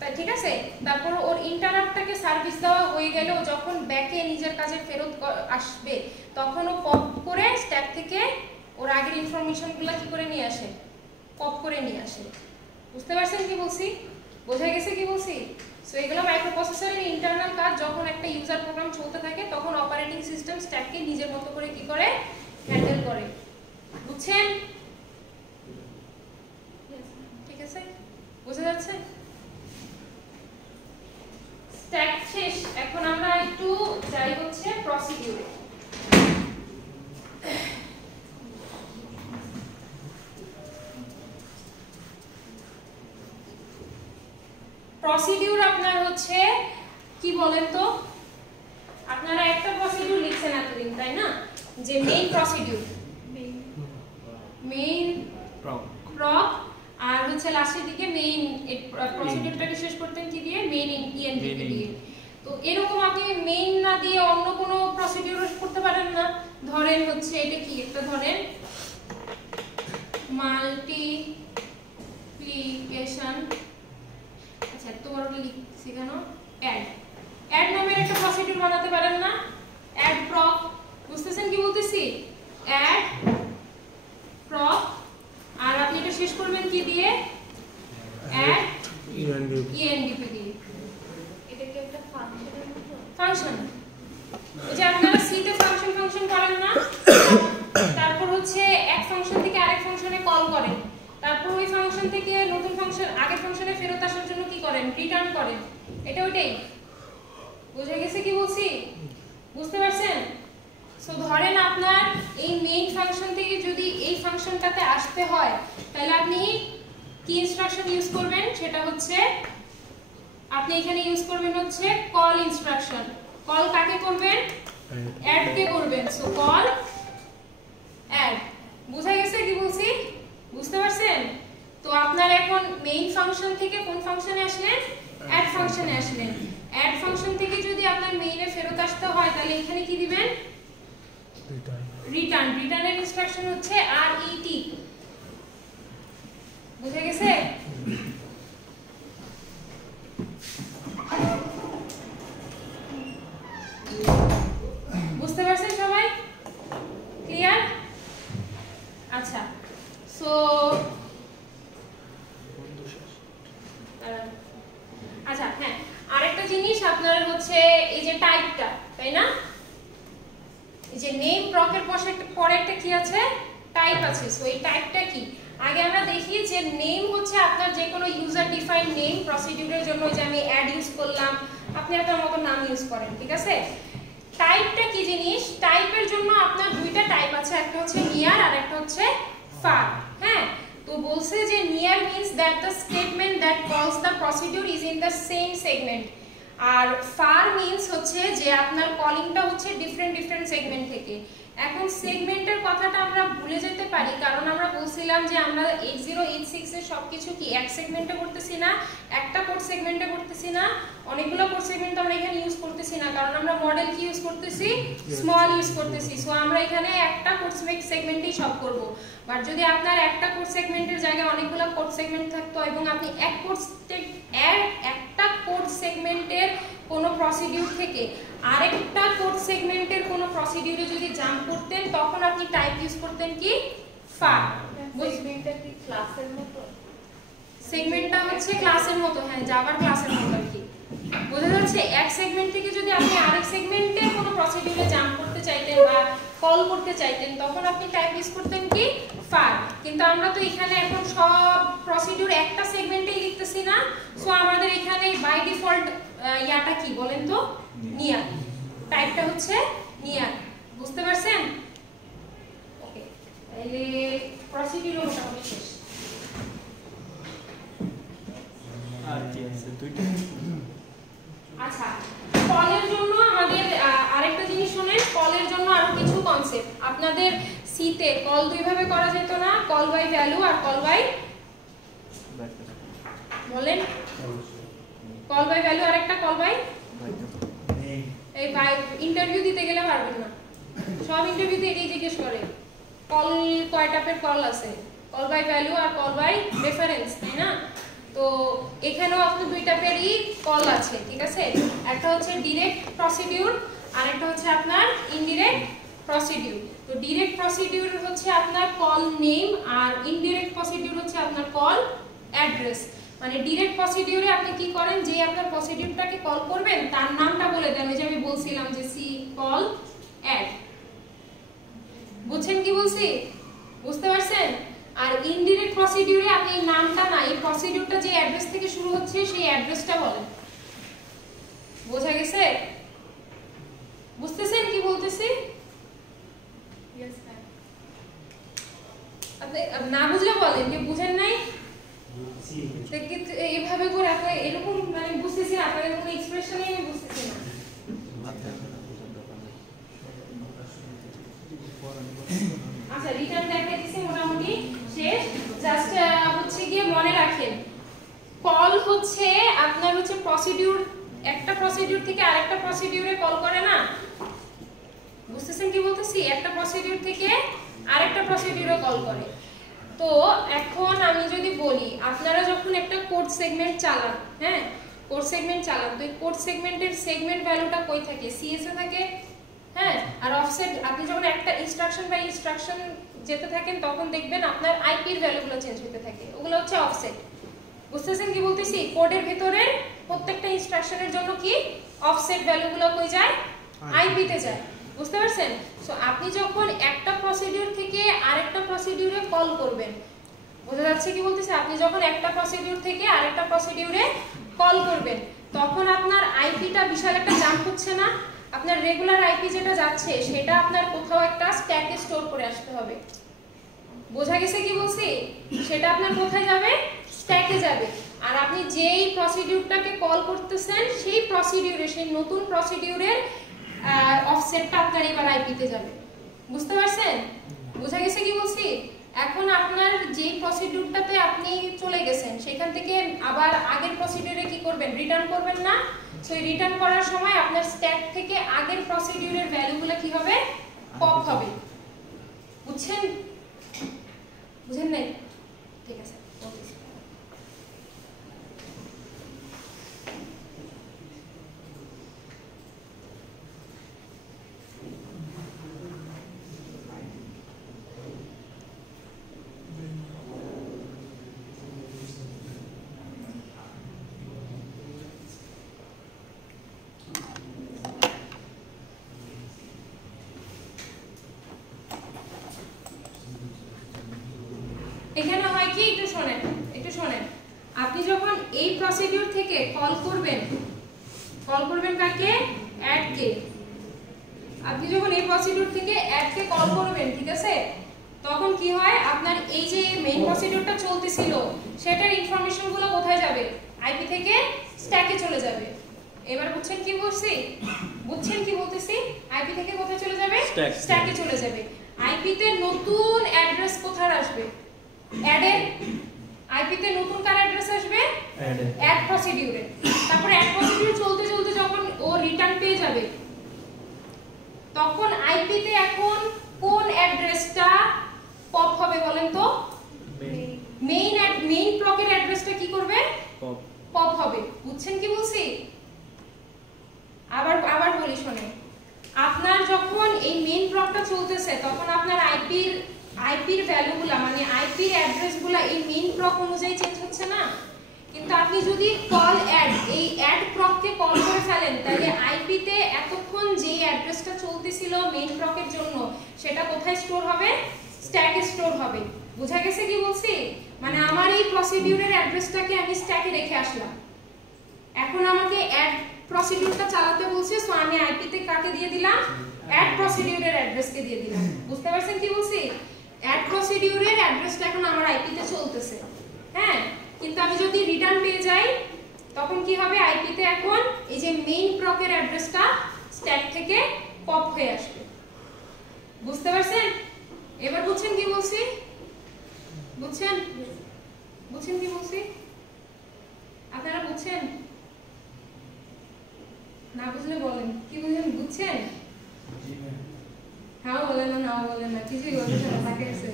তাই ঠিক আছে? তারপর ওর ইন্টারাপ্টটাকে সার্ভিস দেওয়া হয়ে গেলেও যখন ব্যাকে নিজের কাজে ফেরত আসবে তখন ও পপ করে স্ট্যাক থেকে ওর আগের ইনফরমেশনগুলো কি করে নিয়ে আসে? পপ করে নিয়ে আসে। বুঝতে পারছেন কি বলছি? বোঝা গেছে কি বলছি? সো এগুলো মাইক্রোপ্রসেসরের ইন্টারনাল কাজ। যখন একটা ইউজার প্রোগ্রাম চলতে থাকে তখন অপারেটিং সিস্টেম স্ট্যাককে নিজের মতো করে কি করে? হ্যান্ডেল করে। বুঝছেন? ঠিক আছে? বুঝা যাচ্ছে? স্ট্যাক শেষ। এখন আমরা একটু যাই হচ্ছে প্রসিডিউরে। কি বলেন তো? আপনারা একটা প্রসিডিউর লিখছেন এতদিন, তাই না? যে মেইন প্রসিডিউর, মেইন প্রক, আর হচ্ছে লাস্টের দিকে মেইন প্রসিডিউরটাকে শেষ করতেন কি দিয়ে? মেইন ইএনডিপি দিয়ে। তো এরকম আপনি মেইন না দিয়ে অন্য কোনো প্রসিডিউর করতে পারেন না? ধরেন হচ্ছে এটা কি একটা, ধরেন মাল্টিপ্লিকেশন, আচ্ছা তোমার ওটা লিখছি কেন? অ্যাড নামের একটা প্রসিডিউর বানাতে পারেন না? অ্যাড প্রক, বুঝতেছেন কি বলতেছি? অ্যাড প্রক, আর আপনি এটা শেষ করবেন কি দিয়ে? অ্যাড ইএনডিপি দিয়ে। এটা কি একটা ফাংশনের মতো? ফাংশন, ওই যে আপনারা সি তে ফাংশন করেন না, তারপর হচ্ছে এক ফাংশন থেকে আরেক ফাংশনে কল করেন, তারপর ওই ফাংশন থেকে নতুন ফাংশন আগের ফাংশনে ফেরত আসার জন্য কি করেন? রিটার্ন করেন। এটা ওইটাই, বুঝে গেছে কি বলছি? বুঝতে পারছেন? সো ধরেন আপনার এই মেইন ফাংশন থেকে যদি এই ফাংশনটাতে আসতে হয়, তাহলে আপনি কি ইনস্ট্রাকশন ইউজ করবেন? সেটা হচ্ছে আপনি এখানে ইউজ করবেন হচ্ছে কল ইনস্ট্রাকশন। কল কাকে করবেন? অ্যাড কে করবেন। সো কল অ্যাড, বুঝা গেছে কি বলছি? বুঝতে পারছেন? তো আপনার এখন মেইন ফাংশন থেকে কোন ফাংশনে আসলেন? অ্যাড ফাংশনে আসলেন। অ্যাড ফাংশন থেকে যদি আপনার মেইনে ফেরত আসতে হয়, তাহলে এখানে কি দিবেন? রিটার্ন। রিটার্নের ইনস্ট্রাকশন হচ্ছে আরইটি। বুঝা গেছে? বুঝতে পারছেন সবাই? ক্লিয়ার? আচ্ছা, সো আচ্ছা হ্যাঁ, আরেকটা জিনিস আপনার হচ্ছে এই যে টাইপটা, তাই না? এই যে নেম প্রকের পরে একটা কি আছে? টাইপ আছে। সো এই টাইপটা কি? আগে আমরা দেখি যে নেম হচ্ছে আপনার যে কোনো ইউজার ডিফাইন্ড নেম প্রসিডিউরের জন্য, যে আমি অ্যাড ইউজ করলাম, আপনি আপনার মতো নাম ইউজ করেন, ঠিক আছে? টাইপটা কি জিনিস? টাইপের জন্য আপনার দুইটা টাইপ আছে, একটা হচ্ছে নিয়ার আর একটা হচ্ছে ফার। হ্যাঁ, তো বলছে যে near means that the statement that calls the procedure is in the same segment, আর ফার means হচ্ছে যে আপনার কলিংটা হচ্ছে ডিফারেন্ট সেগমেন্ট থেকে। এখন সেগমেন্টের কথাটা আমরা ভুলে যেতে পারি, কারণ আমরা বলছিলাম যে আমরা 8086 এর সবকিছু কি এক সেগমেন্টে করতেছি না, একটা কোড সেগমেন্টে করতেছি না, অনেকগুলো কোড সেগমেন্ট আমরা এখানে ইউজ করতেছি না, কারণ আমরা মডেল কি ইউজ করতেছি? স্মল ইউজ করতেছি। সো আমরা এখানে একটা কোড সেগমেন্টেই সব করব। বাট যদি আপনার একটা কোড সেগমেন্টের জায়গায় অনেকগুলো কোড সেগমেন্ট থাকতো এবং আপনি একটা কোড সেগমেন্টের কোনো প্রসিডিউর থেকে আরেকটা কোড সেগমেন্টের কোনো প্রসিডিউরে যদি জাম্প করতেন, তখন আপনি টাইপ ইউজ করতেন কি? ফার। সেগমেন্টটা কি ক্লাসের মতো? সেগমেন্টটা হচ্ছে ক্লাসের মতো, হ্যাঁ, জাভার ক্লাসের মতো আর কি। বোঝা যাচ্ছে? এক সেগমেন্ট থেকে যদি আপনি আরেক সেগমেন্টের কোনো প্রসিডিউরে জাম্প করতে চাইতেন বা কল করতে চাইতেন, তখন আপনি টাইপ ইউজ করতেন কি? ফার। কিন্তু আমরা তো এখানে এখন সব প্রসিডিউর একটা সেগমেন্টেই লিখতেছি না, সো আমাদের এখানে বাই ডিফল্ট ইয়াটা কি বলেন তো? নিয়ার। টাইপটা হচ্ছে নিয়ার। বুঝতে পারছেন? ওকে, তাহলে প্রসিডিউর মোটামুটি শেষ। আচ্ছা, কলের জন্য আমাদের আরেকটা জিনিস শুনেন। কলের জন্য আরো কিছু কনসেপ্ট আপনাদের সিতে কল দুই ভাবে করা যেত না? কল বাই ভ্যালু আর কল বাই, বলেন, কল বাই ভ্যালু আর একটা কল বাই, এই বাই ইন্টারভিউ দিতে গেলে পারবেন না, সব ইন্টারভিউতে এটাই জিজ্ঞেস করে কল কয় টাইপের কল আছে, কল বাই ভ্যালু আর কল বাই রেফারেন্স, তাই না? তো এখানেও আপনার দুই টাইপেরই কল আছে, ঠিক আছে? একটা হচ্ছে ডিরেক্ট প্রসিডিউর আর একটা হচ্ছে আপনার ইনডিরেক্ট প্রসিডিউর। তো ডিরেক্ট প্রসিডিউর হচ্ছে আপনার কল নেম আর ইনডিরেক্ট প্রসিডিউর হচ্ছে আপনার কল অ্যাড্রেস। মানে ডিরেক্ট প্রসিডিউরে আপনি কি করেন, যে আপনার প্রসিডিউরটাকে কল করবেন তার নামটা বলে দেন, ওই যে আমি বলছিলাম যে সি কল অ্যাড। বুঝছেন কি বলছি? বুঝতে পারছেন? আর ইনডিরেক্ট প্রসিডিউরে আপনি নামটা না, এই প্রসিডিউরটা যে অ্যাড্রেস থেকে শুরু হচ্ছে সেই অ্যাড্রেসটা বলেন। বোঝা গেছে? বুঝতেছেন কি বলতেছি? Yes ma'am. আপনি না বুঝলে বলেন, যে বুঝেন নাই এইভাবে করে আপনি এরকম মানে বুঝতেছি, আপনাদের কোনো এক্সপ্রেশনই আমি বুঝতেছি রিটার্ন দেখাই দিছি মোটামুটি শেষ। জাস্ট হচ্ছে গিয়ে মনে রাখেন কল হচ্ছে আপনার হচ্ছে প্রসিডিউর, একটা প্রসিডিউর থেকে আরেকটা প্রসিডিউরে কল করে না, বুঝতেছেন কি বলতেছি? একটা প্রসিডিউর থেকে আরেকটা প্রসিডিউরে কল করে। তো এখন আমি যদি বলি আপনারা যখন একটা কোড সেগমেন্ট চালান, হ্যাঁ কোড সেগমেন্ট চালান, তো এই কোড সেগমেন্টের সেগমেন্ট ভ্যালুটা কই থাকে? সিএস এ থাকে, হ্যাঁ। আর অফসেট আপনি যখন একটা ইনস্ট্রাকশন বাই ইনস্ট্রাকশন যেতে থাকেন তখন দেখবেন আপনার আইপির ভ্যালুগুলো চেঞ্জ হতে থাকে, ওগুলো হচ্ছে অফসেট। বুঝতেছেন কি বলতেছি? কোডের ভিতরে প্রত্যেকটা ইনস্ট্রাকশনের জন্য কি অফসেট ভ্যালুগুলো কই যায়? আইপি তে যায়। বুঝতে পারছেন? সো আপনি যখন একটা প্রসিডিউর থেকে আরেকটা প্রসিডিউরে কল করবেন, বোঝা যাচ্ছে কি বলতেছি? আপনি যখন একটা প্রসিডিউর থেকে আরেকটা প্রসিডিউরে কল করবেন তখন আপনার আইপিটা বিশাল একটা জাম্প হচ্ছে না? আপনার রেগুলার আইপি যেটা যাচ্ছে সেটা আপনার কোথাও একটা স্ট্যাকে স্টোর করে আসতে হবে। বোঝা গেছে কি বলছি? সেটা আপনার কোথায় যাবে? স্ট্যাকে যাবে। আর আপনি যেই প্রসিডিউরটাকে কল করতেছেন সেই প্রসিডিউরে, সেই নতুন প্রসিডিউরের অফসেটটা আপনার এবার আইপিতে যাবে। বুঝতে পারছেন? বোঝা গেছে কি বলছি? এখন আপনার যেই প্রসিডিউরটাতে আপনি চলে গেছেন সেখান থেকে আবার আগের প্রসিডিউরে কি করবেন? রিটার্ন করবেন না? সো রিটার্ন করার সময় আপনার স্ট্যাক থেকে আগের প্রসিডিউরের ভ্যালুগুলো কি হবে? পপ হবে। বুঝছেন? বুঝেন নাই? ঠিক আছে, এখানে হয় কি, একটু শোনেন, একটু শোনেন। আপনি যখন এই প্রসিডিউর থেকে কল করবেন কাকে? অ্যাড কে। আপনি যখন এই প্রসিডিউর থেকে অ্যাড কে কল করবেন, ঠিক আছে, তখন কি হয়? আপনার এই যে মেইন প্রসিডিউরটা চলতেছিল সেটার ইনফরমেশনগুলো কোথায় যাবে? আইপি থেকে স্ট্যাকে চলে যাবে। এবার বুঝছেন কি বলছি? বুঝছেন কি বলতেছি? আইপি থেকে কোথায় চলে যাবে? স্ট্যাকে চলে যাবে। আইপি তে নতুন অ্যাড্রেস কোথায় আসবে? অ্যাডের আইপি তে নতুন কার অ্যাড্রেস আসবে? অ্যাড প্রসিডিউরে। তারপর অ্যাড প্রসিডিউর চলতে চলতে যখন ও রিটার্ন পেয়ে যাবে তখন আইপি তে এখন কোন অ্যাড্রেসটা পপ হবে বলেন তো? মেইন প্রকের অ্যাড্রেসটা কি করবে? পপ হবে। বুঝছেন কি বলছি? আবার বলি শুনেন। আপনার যখন এই মেইন প্রকটা চলতেছে তখন আপনার আইপির ভ্যালুগুলা মানে আইপির অ্যাড্রেসগুলা এই মেইন প্রক অনুযায়ী চেঞ্জ হচ্ছে না? কিন্তু আপনি যদি কল অ্যাড, এই অ্যাড প্রককে কল করে ফেলেন তাহলে আইপি তে এতক্ষণ যে অ্যাড্রেসটা চলতেছিল মেইন প্রকের জন্য সেটা কোথায় স্টোর হবে? স্ট্যাকে স্টোর হবে। বুঝা গেছে কি বলছি? মানে আমার এই প্রসিডিউরের অ্যাড্রেসটাকে আমি স্ট্যাকে রেখে আসলাম, এখন আমাকে অ্যাড প্রসিডিউরটা চালাতে বলছে, সো আমি আইপি তে কাকে দিয়ে দিলাম? অ্যাড প্রসিডিউরের অ্যাড্রেসকে দিয়ে দিলাম। বুঝতে পারছেন কি বলছি? অ্যাড প্রসিডিউরের অ্যাড্রেসটা এখন আমার আইপি তে চলতেছে, হ্যাঁ। কিন্তু আমি যদি রিটার্ন পেয়ে যাই তখন কি হবে? আইপি তে এখন এই যে মেইন প্রকের অ্যাড্রেসটা স্ট্যাক থেকে পপ হয়ে আসবে। বুঝতে পারছেন? এবার বুঝছেন কি বলছি? বুঝছেন? বুঝছেন কি বলছি? আপনারা বুঝছেন? না বুঝলে বলেন, কি বুঝলেন? বুঝছেন? হ্যাঁ বলেন না, নাও বলেন না, কিছুই বলছেন না, তাকে এসে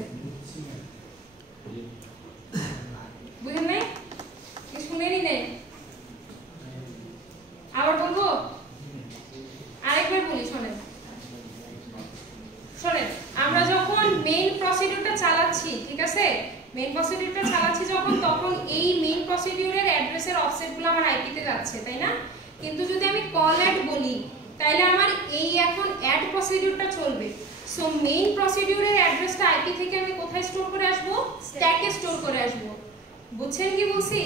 বুঝেন নাই? কি শুনেনি নেই? আবার বলবো? আরেকবার বলি শোনেন। আমরা যখন মেইন প্রসিডিউরটা চালাচ্ছি, ঠিক আছে, মেইন প্রসিডিউরটা চালাচ্ছি যখন, তখন এই মেইন প্রসিডিউরের অ্যাড্রেসের অফসেটগুলো আমার আইপি তে যাচ্ছে, তাই না? কিন্তু যদি আমি কল অ্যাড বলি তাহলে আমার এই এখন অ্যাড প্রসিডিউরটা চলবে। সো মেইন প্রসিডিউরের অ্যাড্রেসটা আইপি থেকে আমি কোথায় স্টোর করে আসব? স্ট্যাকে স্টোর করে আসব। বুঝছেন কি বলছি?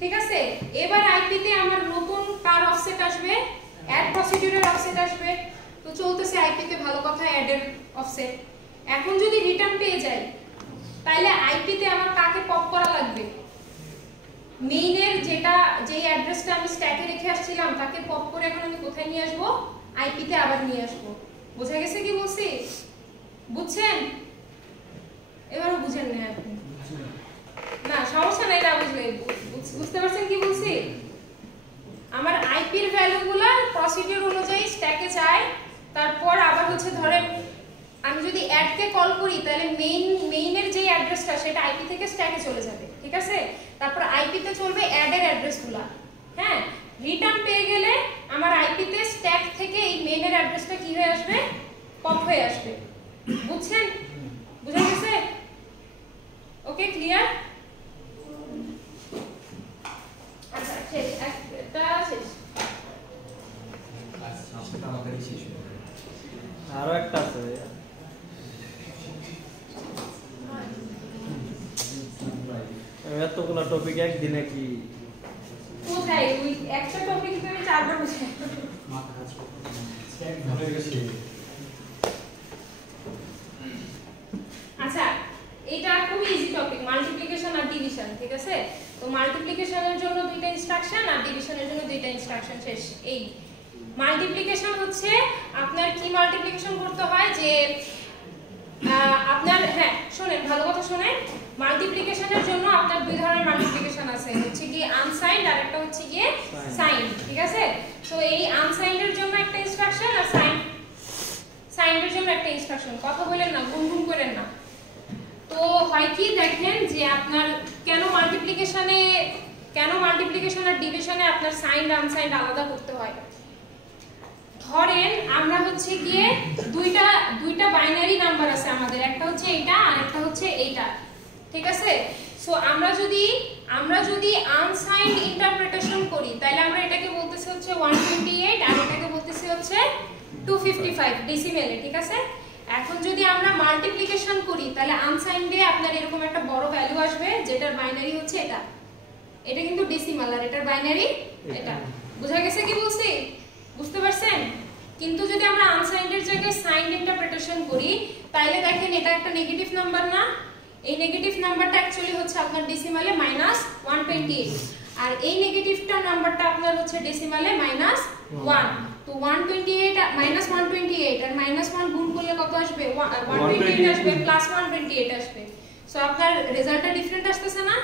ঠিক আছে। এবার আইপি তে আমার নতুন কার অফসেট আসবে? অ্যাড প্রসিডিউরের অফসেট আসবে। তো চলতেছে আইপি তে ভালো কথা, অ্যাডের অফসেট। এখন যদি রিটার্ন পেয়ে যাই তাহলে আইপি তে আমার কাকে পপ করা লাগবে? মেইনের যেই অ্যাড্রেসটা আমি স্ট্যাকে রেখে আসছিলাম তাকে পপ করে এখন আমি কোথায় নিয়ে আসব? আইপি তে আবার নিয়ে আসব। বোঝা গেছে কি বলছি? বুঝছেন? এবারও বুঝেন না আপনি, না সমস্যা নাই, না বুঝলে বুঝতে পারছেন কি বলছি? আমার আইপি এর ভ্যালুগুলো প্রসিডিউর অনুযায়ী স্ট্যাকে যায়, তারপর আবার হচ্ছে ধরেন আমি যদি অ্যাড কে কল করি তাহলে মেইনের যে অ্যাড্রেসটা সেটা আইপি থেকে স্ট্যাকে চলে যাবে, ঠিক আছে? তারপর আইপি তে চলবে অ্যাড এর অ্যাড্রেসগুলো, হ্যাঁ? রিটার্ন পেয়ে গেলে আমার আইপি তে স্ট্যাক থেকে এই মেইনের অ্যাড্রেসটা কি হয়ে আসবে, পপ হয়ে আসবে। বুঝছেন? বুঝা গেছে? ওকে, ক্লিয়ার? আচ্ছা শেষ, একটা শেষ, আরো একটা আছে এতগুলো টপিক একদিনে কি কোথায় ওই একটা টপিক আমি 4 বার বুঝাই। আচ্ছা এটা খুব ইজি টপিক, মাল্টিপ্লিকেশন আর ডিভিশন, ঠিক আছে? তো মাল্টিপ্লিকেশনের জন্য দুইটা ইনস্ট্রাকশন আর ডিভিশনের জন্য দুইটা ইনস্ট্রাকশন, শেষ। এই মাল্টিপ্লিকেশন হচ্ছে আপনার কি মাল্টিপ্লিকেশন করতে হয় যে আপনার, হ্যাঁ শুনেন, ভালো কথা শুনেন, মাল্টিপ্লিকেশনের জন্য আপনার দুই ধরনের মাল্টিপ্লিকেশন আছে, হচ্ছে কি আনসাইন্ড আর একটা হচ্ছে কি সাইন্ড, ঠিক আছে? তো এই আনসাইন্ডের জন্য একটা ইনস্ট্রাকশন আর সাইন্ডের জন্য একটা ইনস্ট্রাকশন, কথা বলেন না, গুনগুন করেন না। তো হয় কি দেখেন যে আপনার কেন মাল্টিপ্লিকেশন আর ডিভিশনে আপনার সাইন্ড আনসাইন্ড আলাদা করতে হয়। ধরেন আমরা হচ্ছে গিয়ে দুইটা বাইনারি নাম্বার আছে আমাদের, একটা হচ্ছে এইটা আর একটা হচ্ছে এইটা, ঠিক আছে? সো আমরা যদি আনসাইন্ড ইন্টারপ্রিটেশন করি তাহলে আমরা এটাকে বলতেছি হচ্ছে 128 আর এটাকে বলতেছি হচ্ছে 255 ডেসিমেলে, ঠিক আছে? এখন যদি আমরা মাল্টিপ্লিকেশন করি তাহলে আনসাইন্ডে আপনার এরকম একটা বড় ভ্যালু আসবে যেটার বাইনারি হচ্ছে এটা কিন্তু ডেসিমাল আর এটার বাইনারি এটা। বুঝা গেছে কি বলছি? বুঝতে পারছেন? কিন্তু যদি আমরা আনসাইন্ডের জায়গায় সাইন্ড ইন্টারপ্রিটেশন করি তাহলে দেখেন এটা একটা নেগেটিভ নাম্বার না, এই নেগেটিভ নাম্বারটা অ্যাকচুয়ালি হচ্ছে আপনার ডেসিমালে -128 আর এই নেগেটিভটা নাম্বারটা আপনার হচ্ছে ডেসিমালে -1। তো 128 -128 আর -1 গুণ করলে কত আসবে? 128 আসবে প্লাস 128 আসবে। সো আপনার রেজাল্টটা ডিফারেন্ট আসতেছে না?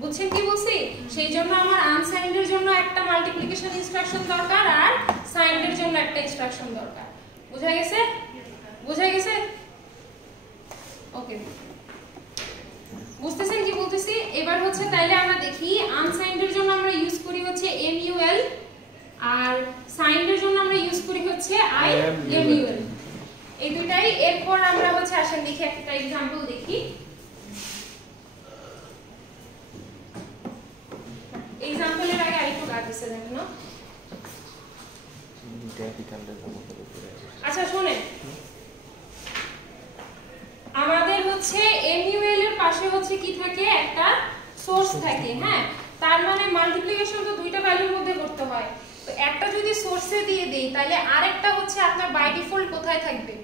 বুঝছেন কি বলছি? সেই জন্য আমার আনসাইন্ডের জন্য একটা মাল্টিপ্লিকেশন ইনস্ট্রাকশন দরকার আর সাইন্ডের জন্য একটা ইনস্ট্রাকশন দরকার। বুঝা গেছে? বুঝা গেছে? ওকে, বুঝতেছেন কি বলতেছি? এবার হচ্ছে তাইলে আমরা দেখি আনসাইন্ডের জন্য আমরা ইউজ করি হচ্ছে MUL আর সাইন্ডের জন্য আমরা ইউজ করি হচ্ছে IMUL, এই দুটাই। এরপর আমরা হচ্ছে আসেন দেখি একটা एग्जांपल দেখি। एग्जांपलের আগে আরেকটু কাজ আছে দেখুন। আচ্ছা শুনেন, আমাদের হচ্ছে MUL এর পাশে হচ্ছে কি থাকে, একটা সোর্স থাকে, হ্যাঁ? তার মানে মাল্টিপ্লিকেশন তো দুইটা ভ্যালুর মধ্যে করতে হয়, তো একটা যদি সোর্সে দিয়ে দেই তাহলে আরেকটা হচ্ছে আপনার বাই ডিফল্ট কোথায় থাকবে?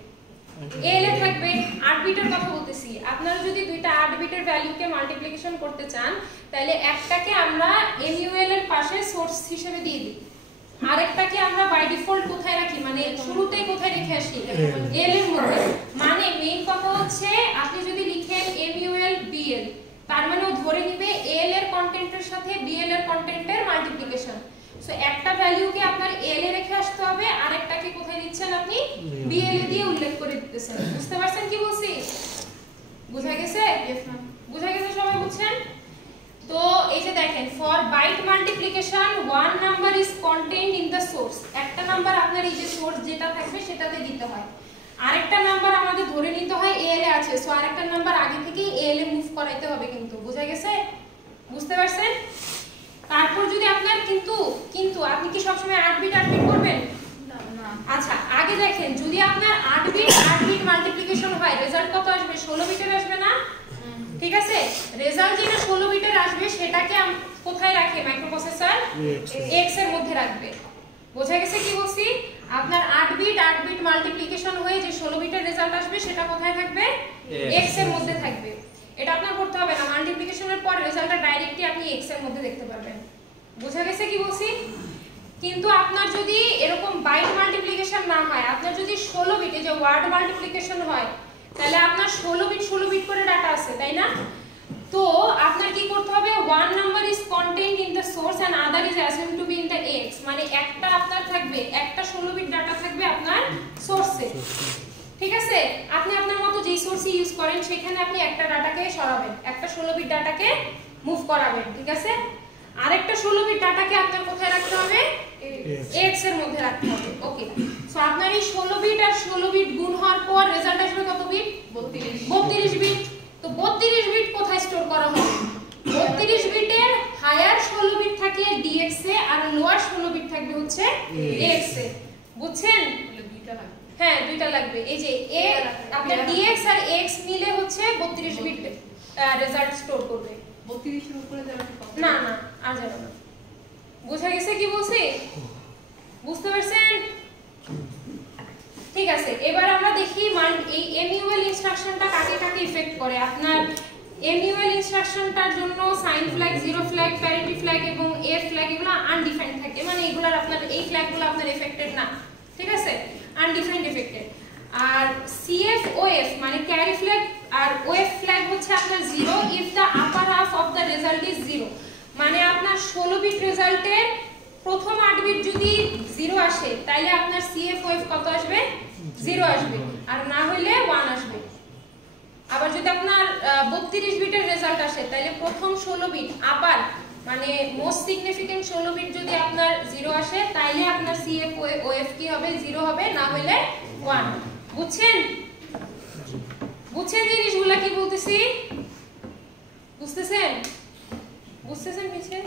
এল এ থাকবে। 8 বিটের কথা বলতেছি, আপনারা যদি দুইটা 8 বিটের ভ্যালুকে মাল্টিপ্লিকেশন করতে চান তাহলে একটাকে আমরা MUL এর পাশে সোর্স হিসেবে দিয়ে দিই, আরেকটাকে আমরা বাই ডিফল্ট কোথায় রাখি, মানে শুরুতেই কোথায় রেখে আসি? এল এর মধ্যে। মানে মেইন কথা হচ্ছে আপনি যদি লিখেন MUL BL তার মানে ও ধরে নিবে এল এর কন্টেন্টের সাথে BL এর কন্টেন্টের মাল্টিপ্লিকেশন। সো একটা ভ্যালুকে আপনার এল এ রেখে আসতে হবে, আরেকটাকে কোথায় দিচ্ছেন আপনি? BL এ দিয়ে উল্লেখ করে দিতেছেন। বুঝতে পারছেন কি বলছি? বুঝা গেছে? বুঝা গেছে? সবাই বুঝছেন? তো এই যে দেখেন, for byte multiplication one number is contained in the source, একটা নাম্বার আপনার এই যে সোর্স যেটা থাকবে সেটাতে দিতে হয়, আরেকটা নাম্বার আমাদের ধরে নিতে হয় এল এ আছে, সো আরেকটা নাম্বার আগে থেকেই এল এ মুভ করাইতে হবে। কিন্তু বুঝা গেছে? বুঝতে পারছেন? তারপর যদি আপনার কিন্তু আপনি কি সবসময় 8 বিট করবেন? না। আচ্ছা আগে দেখেন, যদি আপনার 8 বিট মাল্টিপ্লিকেশন হয় রেজাল্ট কত আসবে? 16 বিটের আসবে না? ঠিক আছে, রেজাল্ট যেটা 16 বিটের আসবে সেটাকে কোথায় রাখে মাইক্রোপ্রসেসর? এক্স এর মধ্যে রাখবে। বোঝা গেছে কি বলছি? আপনার 8 বিট মাল্টিপ্লিকেশন হয়ে যে 16 বিটের রেজাল্ট আসবে সেটা কোথায় থাকবে? এক্স এর মধ্যে থাকবে। এটা আপনার করতে হবে না, মাল্টিপ্লিকেশনের পর রেজাল্টটা ডাইরেক্টলি আপনি এক্স এর মধ্যে দেখতে পারবেন। বোঝা গেছে কি বলছি? কিন্তু আপনার যদি এরকম বাইট মাল্টিপ্লিকেশন না হয়, আপনার যদি 16 বিটে যে ওয়ার্ড মাল্টিপ্লিকেশন হয় তাহলে আপনার 16 বিট করে ডাটা আছে, তাই না? তো আপনার কি করতে হবে, one number is contained in the source and other is assumed to be in the X, মানে একটা আপনার থাকবে, একটা 16 বিট ডাটা থাকবে আপনার সোর্সে, ঠিক আছে? আপনি আপনার মতো যেই সোর্সই ইউজ করেন সেখানে আপনি একটা ডাটাকে সরাবেন, একটা 16 বিট ডাটাকে মুভ করাবেন, ঠিক আছে? আরেকটা 16 বিট ডাটাকে আপনার কোথায় রাখতে হবে, এক্স এর মধ্যে রাখতে হবে। ওকে, সো আপনার এই 16 বিট আর 16 বিট গুণ হওয়ার পর রেজাল্ট আসবে কত বিট, 32 বিট। তো 32 বিট কোথায় স্টোর করা হবে, 32 বিটের হায়ার 16 বিট থাকে dx এ আর লোয়ার 16 বিট থাকবে হচ্ছে x এ, বুঝছেন? হ্যাঁ, দুইটা লাগবে। এই যে a আপনার dx আর x মিলে হচ্ছে 32 বিট রেজাল্ট স্টোর করবে। 32 এর উপরে যাবে না না, আর যাবে না। বুঝা গেছে কি বলছি, বুঝতে পারছেন? ঠিক আছে, এবার আমরা দেখি এই এমইউএল ইনস্ট্রাকশনটা কাকে কাকে ইফেক্ট করে। আপনার এমইউএল ইনস্ট্রাকশনটার জন্য sign flag, zero flag, parity flag এবং এফ ফ্ল্যাগ এগুলো আনডিফাইন্ড থাকে, মানে এগুলোর আপনার এই ফ্ল্যাগগুলো আপনার এফেক্টেড না, ঠিক আছে? Undefined affected. আর সিএফ ওএফ মানে ক্যারি ফ্ল্যাগ আর ওএফ ফ্ল্যাগ হচ্ছে আপনার zero if the upper half of the result is zero, মানে আপনার 16 বিট রেজাল্টের প্রথম 8 বিট যদি 0 আসে তাইলে আপনার সিএফ ওএফ কত আসবে, 0 আসবে, আর না হলে 1 আসবে। আবার যদি আপনার 32 বিটের রেজাল্ট আসে তাইলে প্রথম 16 বিট আপার মানে মোস্ট সিগনিফিকেন্ট 16 বিট যদি আপনার 0 আসে তাইলে আপনার সিএফ ওএফ কি হবে, 0 হবে, না হলে 1। বুঝছেন? বুঝছেন জিনিসগুলো কি বলতেছি, বুঝতেছেন? বুঝতেছেন মিছে?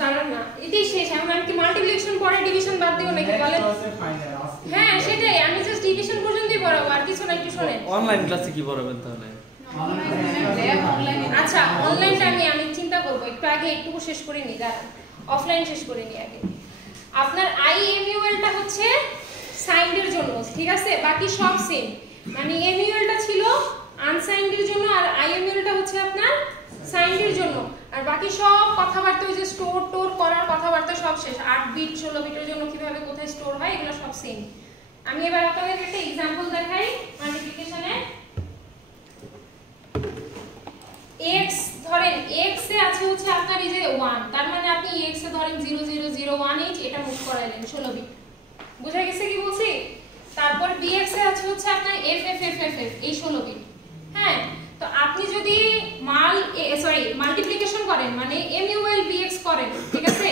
দাঁড়ান না, এটাই শেষ। আমি কি মাল্টিপ্লিকেশন পরে ডিভিশন বাদ দিব নাকি বলেন? হ্যাঁ সেটাই, আমি জাস্ট ডিভিশন পর্যন্তই পড়াবো, আর কিছু না। একটু শুনেন, অনলাইন ক্লাসে কি পড়াবেন তাহলে? আচ্ছা অনলাইনটা আমি চিন্তা করব, একটু আগে একটু শেষ করে নিই, দাঁড়ান অফলাইন শেষ করে নিই আগে। আপনার আইএমইউএলটা হচ্ছে সাইন্ডের জন্য, ঠিক আছে? বাকি সব সেম, মানে এমইউএলটা ছিল আনসাইন্ডের জন্য আর আইএমইউএলটা হচ্ছে আপনার সাইন্ডের জন্য, আর বাকি সব কথাবার্তা ওই যে স্টোর টোর করার কথাবার্তা সব শেষ। 8 বিট 16 বিটের জন্য কিভাবে কোথায় স্টোর হয় এগুলো সব সেম। আমি এবার আপনাদের একটা एग्जांपल দেখাই মাল্টিপ্লিকেশনে। x ধরেন x এ আছে হচ্ছে আপনার এই যে 1, তার মানে আপনি x এ ধরেন 0001h এটা মুভ করাইলেন 16 বিট, বুঝা গেছে কি বলছি? তারপর bx এ আছে হচ্ছে আপনার ff এই 16 বিট। হ্যাঁ, তো আপনি যদি মাল্টিপ্লিকেশন করেন মানে MUL BX করেন, ঠিক আছে?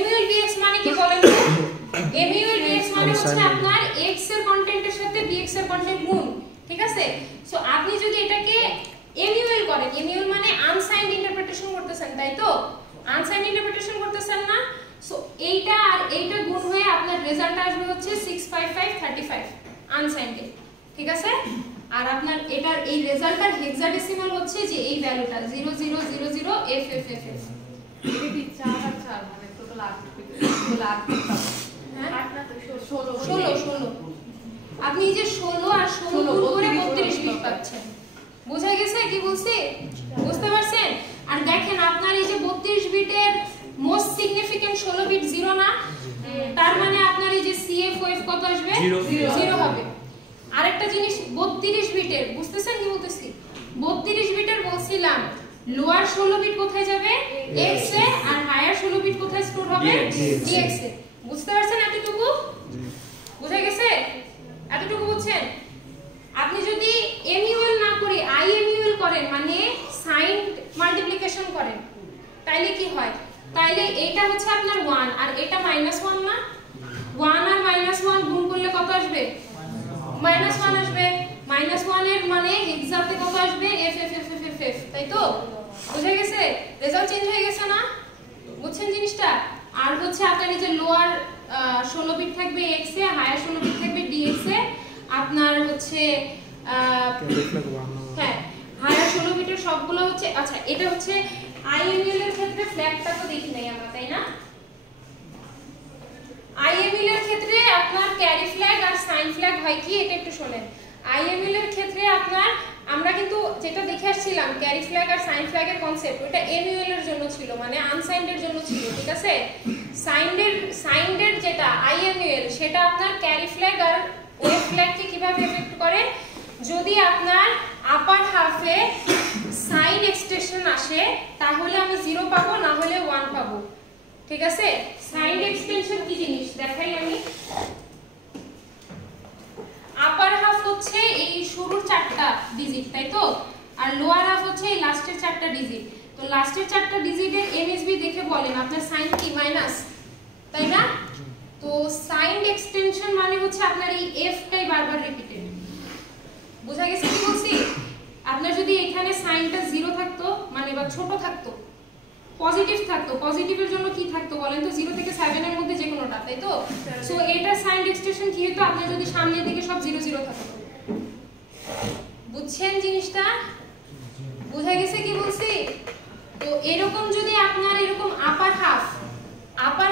MUL BX মানে কি বলেন তো? MUL BX মানে হচ্ছে আপনার x এর কন্টেন্টের সাথে bx এর কন্টেন্ট গুণ, ঠিক আছে? সো আপনি যদি এটাকে MUL করেন, MUL মানে আনসাইন্ড ইন্টারপ্রিটেশন করতেছেন, তাই তো? আনসাইন্ড ইন্টারপ্রিটেশন করতেছেন না? সো এইটা আর এইটা গুণ হয়ে আপনার রেজাল্ট আসবে হচ্ছে 65535 আনসাইন্ডে, ঠিক আছে? আর আপনার এটার এই রেজাল্টটার হেক্সাডেসিমাল হচ্ছে যে এই ভ্যালুটা 0000FFFF। এটা কি 4 আর 4 মানে টোটাল 8 হ্যাঁ 8 না তো 16 16 আপনি এই যে 16 আর 16 গুণ করে 32 বিট পাচ্ছেন, বুঝা গেছে কি বলছি? বুঝতে পারছেন? আর দেখেন আপনার এই যে 32 বিটের মোস্ট সিগনিফিকেন্ট 16 বিট 0 না, তার মানে আপনার এই যে CFOF কত আসবে, 0 হবে। আরেকটা জিনিস 32 বিটের, বুঝতেছেন কি বলতেছি? 32 বিটের বলছিলাম লোয়ার 16 বিট কোথায় যাবে, x এ, আর হায়ার 16 বিট কোথায় স্টোর হবে, dx এ। বুঝতে পারছেন এতটুকু? বুঝা গেছে? এতটুকু বুঝছেন? আপনি যদি MUL না করে IMUL করেন মানে সাইন মাল্টিপ্লিকেশন করেন তাইলে কি হয়? তাইলে এটা হচ্ছে আপনার 1 আর এটা -1 না? 1 আর -1 গুণ করলে কত আসবে? -1 আসবে। -1 এর মানে হেক্সাতে কত আসবে? FFFFF, তাই তো? বুঝা গেছে? রেজাল্ট চেঞ্জ হয়ে গেছে না? বুঝছেন জিনিসটা? আর হচ্ছে আপনার এই যে লোয়ার 16 বিট থাকবে x এ, হায়ার 16 বিট থাকবে dx এ। আপনার হচ্ছে হ্যাঁ হায়ার 16 বিটের সবগুলো হচ্ছে, আচ্ছা এটা হচ্ছে IML এর ক্ষেত্রে ফ্ল্যাগটা তো দেখি নাই আমরা, তাই না? IML এর ক্ষেত্রে আপনার ক্যারি ফ্ল্যাগ আর সাইন ফ্ল্যাগ হয় কি, এটা একটু শুনেন। IML এর ক্ষেত্রে আপনার আমরা কিন্তু যেটা দেখে আসছিলাম ক্যারি ফ্ল্যাগ আর সাইন ফ্ল্যাগের কনসেপ্ট, ওটা এমইউএল এর জন্য ছিল, মানে আনসাইন্ডের জন্য ছিল, ঠিক আছে। সাইন্ডের যেটা আইএমইউএল সেটা আপনার ক্যারি ফ্ল্যাগ আর ওয়েভ ফ্ল্যাগকে কিভাবে এফেক্ট করে, যদি আপনার আপার হাফে সাইন এক্সটেনশন আসে তাহলে আমি 0 পাবো, না হলে 1 পাবো, ঠিক আছে। সাইন এক্সটেনশন কি জিনিস দেখাই আমি। আপার হাফ হচ্ছে এই শুরুর 4টা ডিজিট, তাই তো, আর লোয়ার হাফ হচ্ছে এই লাস্টের 4টা ডিজিট। তো লাস্টের 4টা ডিজিটের এমএসবি দেখে বলেন আপনার সাইন কি মাইনাস, তাই না? তো সাইন এক্সটেনশন মানে হচ্ছে আপনার এই এফটাই বারবার রিপিটেড। বুঝা গেছে কি বলছি? আপনার যদি এখানে সাইনটা 0 থাকতো, মানে বা ছোট থাকতো, পজিটিভ থাকতো, পজিটিভের জন্য কি থাকতো বলেন তো, 0 থেকে 7 এর মধ্যে যে কোনোটা, তাই তো। সো এটা সাইন এক্সটেনশন কি হতো, আপনার যদি সামনের দিকে সব 0 0 থাকতো। বুঝছেন জিনিসটা? বুঝা গেছে কি বলছি? তো এরকম যদি আপনার এরকম আপার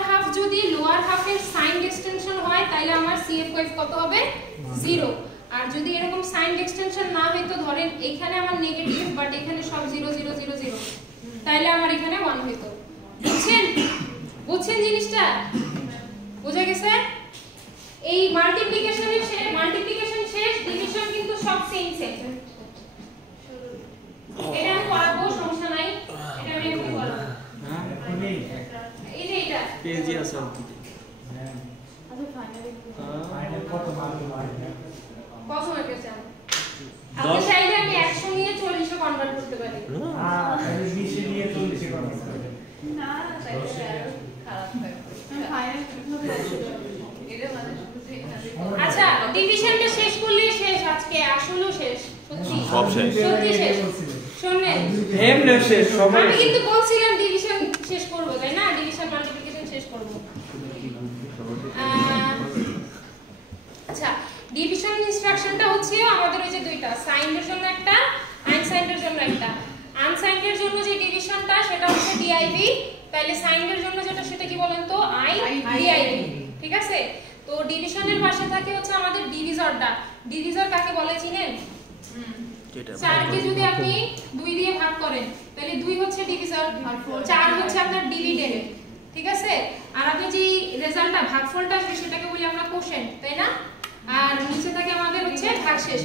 হাফ যদি লোয়ার হাফের সাইন এক্সটেনশন হয় তাহলে আমার সিএফ ওয়েভ কত হবে? 0। আর যদি এরকম সাইন এক্সটেনশন না হইতো, ধরেন এখানে আমার নেগেটিভ বাট এখানে সব 0 0 0 0, তাহলে আমার এখানে 1 হইতো। বুঝছেন জিনিসটা? বুঝা গেছে? এই মাল্টিপ্লিকেশন শেষ, ডিভিশন কিন্তু সব সেম। এটা আমি করাবো, সমস্যা নাই, এটা আমি এখন করাবো। এই যে এটা পেজই আছে আপনি। আচ্ছা ফাইনালি কত মার্ক কত মার্কের চান? আপনি চাইলে আমি 100 নিয়ে 40 এ কনভার্ট করতে পারি। আমি 20 নিয়ে 40 কনভার্ট করব। না তাইলে আরো খারাপ হয়। ফাইনালি কিভাবে আসলে এটা মানে শুধু যে আচ্ছা, ডিভিশনটা শেষ করলে শেষ, আজকে আসলেও শেষ, সত্যি সব শেষ। সত্যি শেষ। শুনুন, এমনি শেষ সবাই। আমি কিন্তু বলছিলাম ডিভিশন শেষ করব, তাই না? ডিভিশন মাল্টিপ্লিকেশন শেষ করব। আচ্ছা, ডিভিশন ইনস্ট্রাকশনটা হচ্ছে আমাদের ওই যে দুইটা, সাইনের জন্য একটা, আনসাইন্ডের জন্য একটা। আনসাইন্ডের জন্য যে ডিভিশনটা সেটা হচ্ছে ডিআইভি, তাহলে সাইনের জন্য যেটা সেটা কি বলেন তো? ডিআইভি, ঠিক আছে। তো ডিভিশনের পাশে থাকে হচ্ছে আমাদের ডিভিজরটা। ডিভিজর কাকে বলে চিনেন? 4 কে যদি আপনি 2 দিয়ে ভাগ করেন তাহলে 2 হচ্ছে ডিভিজর, আর 4 হচ্ছে আপনার ডিভিডেন্ড, ঠিক আছে। আর আপনি যে রেজাল্টটা ভাগফলটা আসবে সেটাকে বলি আমরা কোশেন্ট, তাই না? আর নিচে থাকে আমাদের হচ্ছে ভাগশেষ,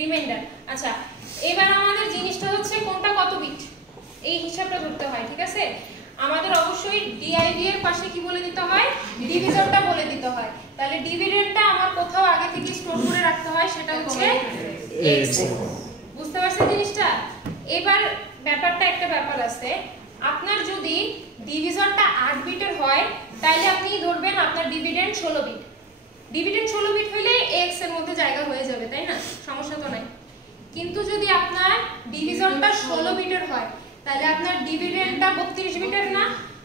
রিমাইন্ডার। আচ্ছা, এবার আমাদের জিনিসটা হচ্ছে কোনটা কত বিট, এই হিসাবটা ধরতে হয়, ঠিক আছে। আমাদের অবশ্যই ডিআইভি এর পাশে কি বলে দিতে হয়? ডিভিজরটা বলে দিতে হয়। তাহলে ডিভিডেন্ডটা আমার কোথাও আগে থেকে স্টোর করে রাখতে হয়, সেটা হচ্ছে x। বুঝতে পারছেন জিনিসটা? এবার ব্যাপারটা একটা ব্যাপার আছে, আপনার যদি ডিভিজরটা 8 বিটের হয় তাহলে আপনি ধরবেন আপনার ডিভিডেন্ড 16 বিট। ডিভিডেন্ড 16 বিট হইলে x এর মধ্যে জায়গা হয়ে যাবে, তাই না? সমস্যা তো নাই। কিন্তু যদি আপনার ডিভিজরটা 16 বিটের হয় তাহলে আপনার ডিভিডেন্ডটা 32 বিটের না?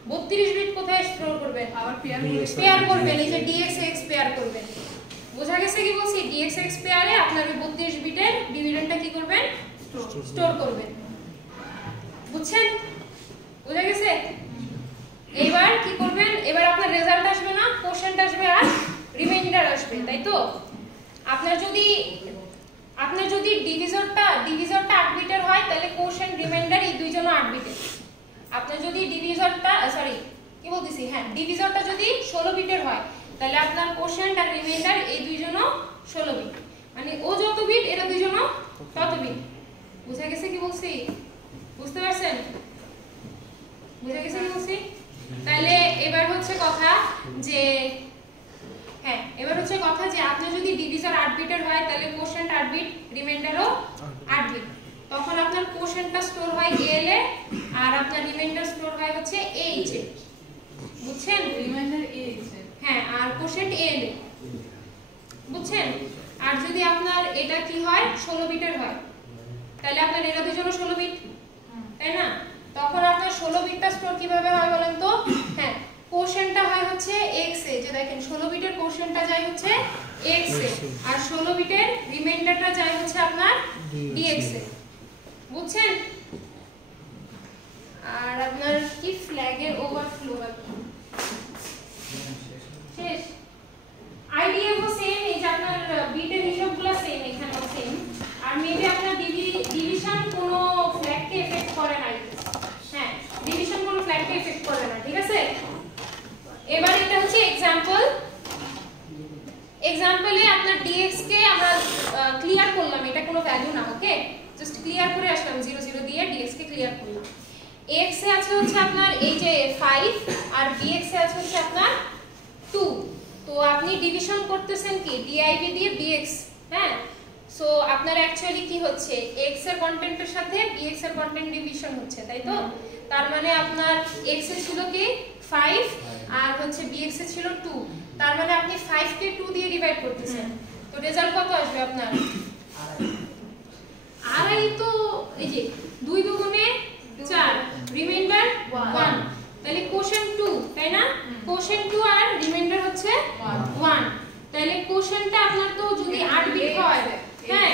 32 বিট কোথায় স্টোর করবেন? আবার পেয়ার করবেন, এই যে dx x পেয়ার করবেন। বোঝা গেছে কি বলছি? dx x পেয়ারে আপনার 32 বিটের ডিভিডেন্ডটা কি করবেন? স্টোর করবেন। বুঝছেন? বুঝা গেছে? এবার কি করবেন? এবার আপনার রেজাল্ট আসবে না, কোশেন্ট আসবে আর রিমাইন্ডার আসবে, তাই তো। আপনার যদি ডিভিজরটা 8 বিটের হয় তাহলে কোশেন্ট রিমাইন্ডার এই দুইজনও 8 বিটের। আপনার যদি ডিভিজরটা ডিভিজরটা যদি 16 বিটের হয় তাহলে আপনার কোশেন্ট আর রিমাইন্ডার এই দুইজনও 16 বিট, মানে ও যত বিট এরা দুইজনও তত বিট। বুঝা গেছে কি বলছি? বুঝতে পারছেন? বুঝা গেছে কি বলছি? তাহলে এবার হচ্ছে কথা যে আপনার যদি ডিভিজর 8 বিটের হয় তাহলে কোশেন্ট 8 বিট, রিমাইন্ডারও 8 বিট। তখন আপনার কোশেন্টটা স্টোর হয় AL এ আর আপনার রিমাইন্ডার স্টোর হয় হচ্ছে AH এ। বুঝছেন? রিমাইন্ডার AH হ্যাঁ, আর কোশেন্ট AL এ। বুঝছেন? আর যদি আপনার এটা কি হয় 16 বিটের হয় তাহলে আপনার এরা দুজনও 16 বিট, তাই না? তখন আপনার 16 বিটটা স্টোর কিভাবে হয় বলেন তো? হ্যাঁ, কোশেন্টটা হয় হচ্ছে x এ, যে দেখেন 16 বিটের কোশেন্টটা যায় হচ্ছে x এ আর 16 বিটের রিমাইন্ডারটা যায় হচ্ছে আপনার dx এ। বুঝছেন? আর আপনার কি ফ্ল্যাগের ওভারফ্লো শেষ। আইডিয়া তো সেম, এই যে আপনার বিটের হিসাবগুলো সেম, এখানেও সেম। আর মেবি আপনার ডিভিশন কোনো ফ্ল্যাগকে এফেক্ট করে না। হ্যাঁ, ডিভিশন কোনো ফ্ল্যাগকে এফেক্ট করে না, ঠিক আছে? এবার এটা হচ্ছে এক্সাম্পল। এক্সাম্পলে আপনার dx কে আমরা ক্লিয়ার করলাম, এটা কোনো ভ্যালু না, ওকে? জাস্ট ক্লিয়ার করে আসলাম 0 0 দিয়ে dx কে ক্লিয়ার করলাম। x এ আছে হচ্ছে আপনার এই যে 5 আর bx এ আছে হচ্ছে আপনার 2। তো আপনি ডিভিশন করতেছেন কি div দিয়ে bx, হ্যাঁ? সো আপনার অ্যাকচুয়ালি কি হচ্ছে, x এর কন্টেন্টের সাথে bx এর কন্টেন্ট ডিভিশন হচ্ছে, তাই তো? তার মানে আপনার x এ ছিল কি 5 আর হচ্ছে bx এ ছিল 2, তার মানে আপনি 5 কে 2 দিয়ে ডিভাইড করতেছেন। তো রেজাল্ট কত আসবে আপনার? আড়াই। তো এই যে 2 দুগুণে 4, রিমাইন্ডার 1, তাহলে কোশেন্ট 2, তাই না? কোশেন্ট 2 আর রিমাইন্ডার হচ্ছে 1। তাহলে কোশেন্টটা আপনার তো যদি 8 বিট হয়, হ্যাঁ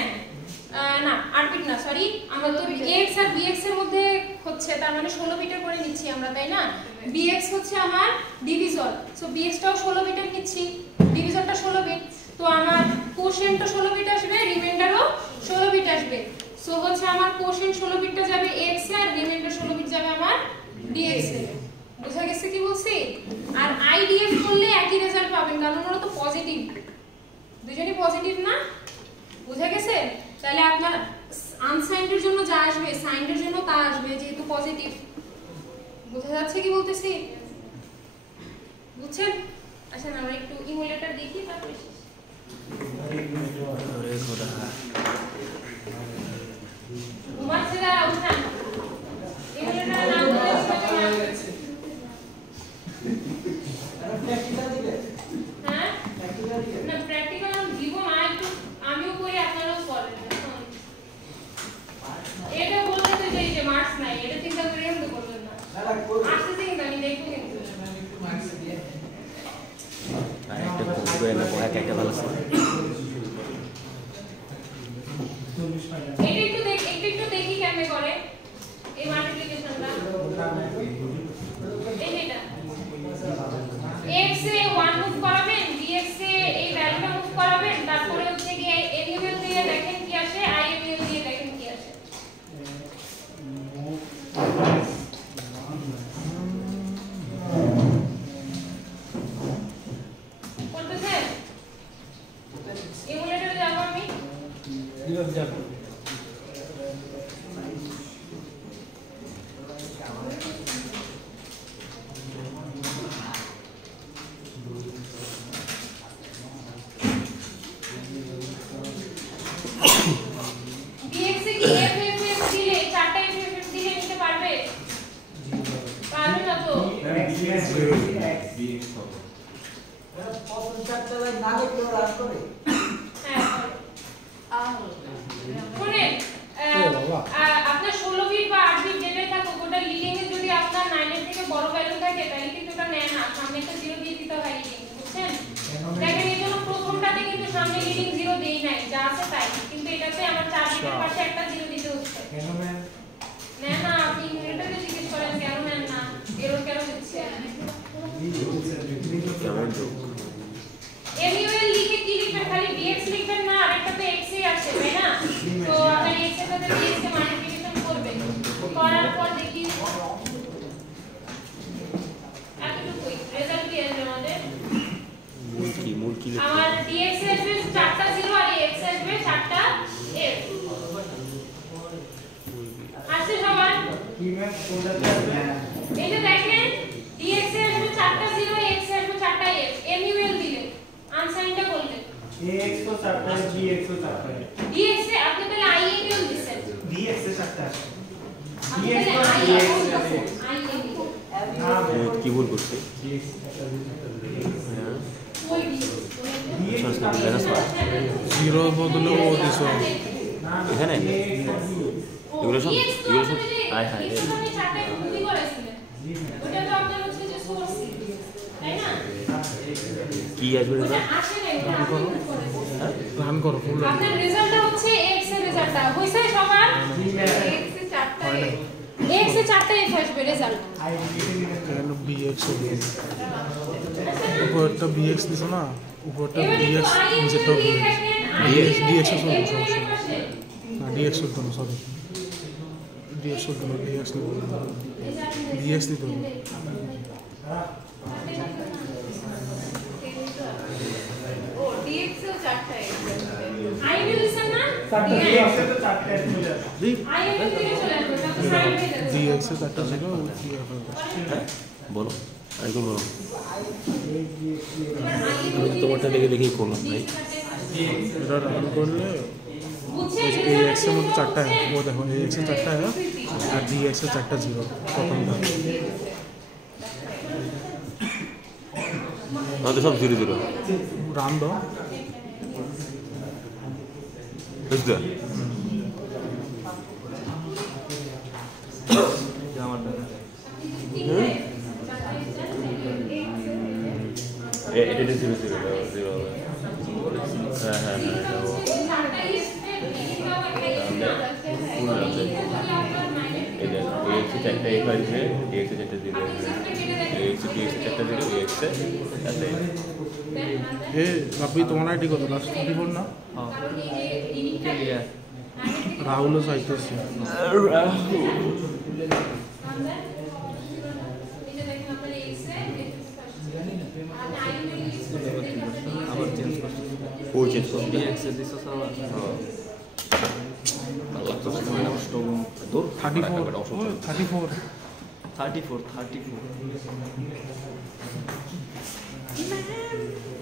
না 8 বিট না, সরি, আমরা তো x আর bx এর মধ্যে হচ্ছে, তার মানে 16 বিটের করে নিচ্ছি আমরা, তাই না? bx হচ্ছে আমার ডিভিজর, সো bx টাও 16 বিটের নিচ্ছি, ডিভিজরটা 16 বিট। তো আমার কোশেন্টও 16 বিট আসবে, রিমাইন্ডারও 16 বিট আসবে। সো হচ্ছে আমার কোশেন্ট 16 বিটটা যাবে x এ আর রিমাইন্ডার 16 বিট যাবে আমার dx এ। বুঝা গেছে কি বলছি? আর idf করলে একই রেজাল্ট পাবেন, কারণ ওরা তো পজিটিভ, দুজনেই পজিটিভ না? বুঝা গেছে? তাহলে আপনার আনসাইন্ডের জন্য যা আসবে সাইন্ডের জন্য তা আসবে, যেহেতু পজিটিভ। বুঝা যাচ্ছে কি বলতেছি? বুঝছেন? আচ্ছা, আমরা একটু ইমুলেটর দেখি, তারপরে শেষ। अरे खुदा ঘুমাচ্ছে না, উঠান। ইমুলেটর নাম বলে হ্যাঁ না, প্র্যাকটিক্যাল দিব না, একটু আমিও করি, আপনারাও করেন। এটা বলতে তো যে মার্কস নাই, এটা চিন্তা করে এমনি করবেন না। আসতে চিন্তা আমি দেখবো কিন্তু একটা করে না পড়া একটা ভালো আছে এটা একটু দেখি কেমনে করে এই মাল্টিপ্লিকেশনটা। এই যেটা x এ 1 মুভ করাবেন, bx এ এই ভ্যালুটা মুভ করাবেন, তারপরে হচ্ছে কি এনিমেল দিয়ে দেখেন কি আসে, iml দিয়ে দেখেন কি আসে। করতেছেন? ইমুলেটরে যাব আমি। যাবো dx এ কি f দিলে, চারটা f দিলে নিতে পারবে? পারবে না তো? প্রথম চারটা লাইন না লিখলে রান করে। হ্যাঁ, শুনেন, আপনার 16 বিট বা 8 বিট যেটাই থাকুক, ওটা লিডিং এ যদি আপনার 9 এর থেকে বড় ভ্যালু থাকে, তাহলে কিন্তু ওটা নেয় না, সামনে একটা 0 দিয়ে দিতে হয় লিডিং, বুঝছেন? দেখেন এই জন্য প্রথমটাতে কিন্তু সামনে লিডিং 0 দেই নাই, যা আছে তাই, কিন্তু এটাতে আমার 4 বিটের পাশে একটা 0 দিতে হচ্ছে। কেন ম্যাম? নেয় না, আপনি ইমুলেটরে জিজ্ঞেস করেন কেন নেন না, এরর কেন দিচ্ছে। কেমন তো MUL লিখে কি লিখবেন, খালি dx লিখবেন না, আরেকটাতে x এ আছে, তাই না? তো আপনি x এর সাথে dx কে মাল্টিপ্লিকেশন করবেন, করার পর দেখি এতটুকুই রেজাল্ট কি আসবে আমাদের। মূল কি আমার dx এ আসবে 4টা 0 আর x এ আসবে 4টা f। আসছে সবার? কি ম্যাম কোনটা? এই যে দেখেন dx এ আসবে 4টা 0, x এ আসবে 4টা f। MUL দিলেন, আনসাইনটা করলেন। ax তো 4টা, bx তো 4টা। dx এ আপনি তাহলে imul দিছেন, dx এ 4টা আছে। আপনি dx তো তাহলে dx imul আছে। imul কি ভুল করছে dx ওই dx জিরোর বদলে ও দিছ এখানে এগুলো সব এগুলো সব হাই হাই আপনি চারটা মুভি করেছিলেন, ওটা তো আপনার হচ্ছে যে সোর্স, তাই না? কি আসবে ওটা আসে নাই, ওটা আপনি move করেছেন। রান করো ফুল আপনার রেজাল্টটা হচ্ছে x এর রেজাল্টটা হইছে সবার? x এ 4টা x এ 4টা f আসবে রেজাল্ট। কেন bx উপরটা bx দিছ না, উপরটা এবারে bx একটু নিচেরটা imul দিয়ে দেখেন, dx imul এর এর সমস্যা পাশে ডিএক্স লিখতে হবে, সরি ডিএক্স লিখতে হবে, ডিএক্স লিখতে হবে, ডিএক্স লিখতে হবে। ও ডিএক্স এও চারটা আই উইল লিসেন না চারটা DX এ তো চারটা চলে আসে। আই উইল দিয়ে চলে আসবে তারপর সাইড হয়ে যাবে ডিএক্স এর চারটা ছিল, হ্যাঁ বলো আরেকবার বলো। এবার আমি তোমারটা দেখে দেখেই করলাম ভাই। এটা রান করলে বুঝছেন এই এক্স এর মধ্যে চারটা है, वो देखो ये एक्स এর চারটা है আর ডি এক্স এর চারটা জিরো প্রথমটা। আমাদের সব 0 0 রান দাও, বুঝতে এটা 0 0 0 হ্যাঁ হ্যাঁ হ্যাঁ এটা AX চারটা F আছে, DX চারটা 0 আছে, AX DX চারটা 0, AX আছে। ए अभी तुम्हारा आईडी कत लास्ट 34 ना राहुल साइटस ও চেঞ্জ করতে DX দিছো সারা আল্লাহ তো সময় নষ্ট দূর 34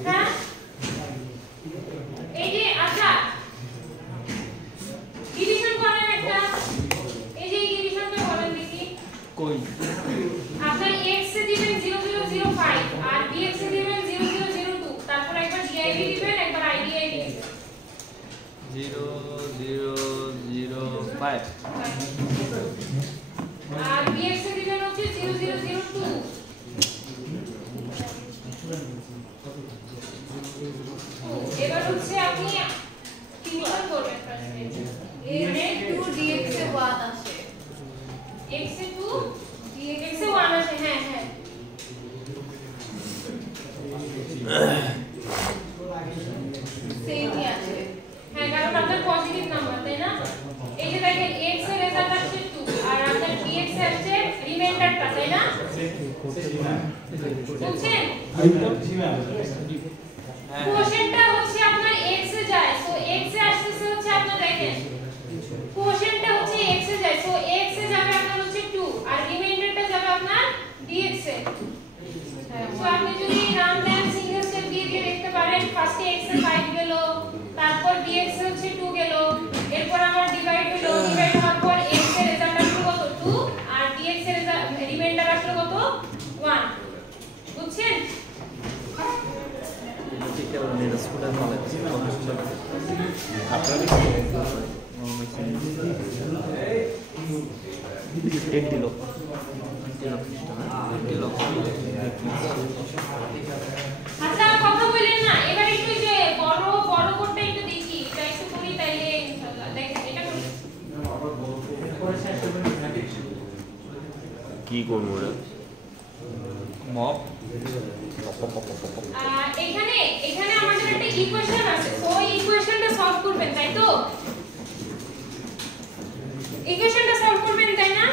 হ্যাঁ এই যে আচ্ছা ডিভিশন করেন একটা, এই যে ডিভিশনটা করেন দেখি কই আপনার x এ দিবেন 0005 আর bx এ দিবেন 0002, তারপর একবার div দিবেন, একবার idv দিবেন 0005 আর bx এ দিবেন হচ্ছে 0002। এবার হচ্ছে আপনি ডিভিশন করবেন ফার্স্টে, এখানে 2 ডিএক্স এ 1 আসে, x এ 2 dx এ 1 আসে। হ্যাঁ হ্যাঁ সেমই আসে। হ্যাঁ কারণ আপনার পজিটিভ নাম্বার তাই না। এই যে দেখেন x এর রেজাল্ট আসছে 2 আর আপনার dx এ আসছে রিমাইন্ডারটা তাই না, বুঝছেন? কোশেন্টটা হচ্ছে আপনার x এ যায়, সো x এ আসছে হচ্ছে আপনার দেখেন কোশেন্টটা হচ্ছে x এ যায়, সো x এ যাবে আপনার হচ্ছে 2 আর রিমাইন্ডারটা যাবে আপনার dx এ। সো আপনি যদি রান দেন সিঙ্গেল স্টেপ দিয়ে দিয়ে দেখতে পারেন, ফার্স্টে x এ 5 গেল, তারপর dx এ হচ্ছে 2 গেল, এরপর আমার ডিভাইড হলো, ডিভাইড হওয়ার পর x এর রেজাল্ট আসলো কত 2 আর dx এর রিমাইন্ডার আসলো কত 1, বুঝছেন? ঠিক আছে এটা স্কুলের মাল আছে আপনারা 10 লক্ষ আচ্ছা কথা বলেন না, এবার একটু যে বড় বড় কোডটা একটু দেখি, এটা একটু করি তাইলে ইনশাআল্লাহ দেখেন এটা করি। কি করবো ওরা মপ এখানে এখানে আমাদের একটা ইকুয়েশন আছে, ওই ইকুয়েশনটা সলভ করবেন তাই তো, ইকুয়েশনটা সলভ করবেন তাই না,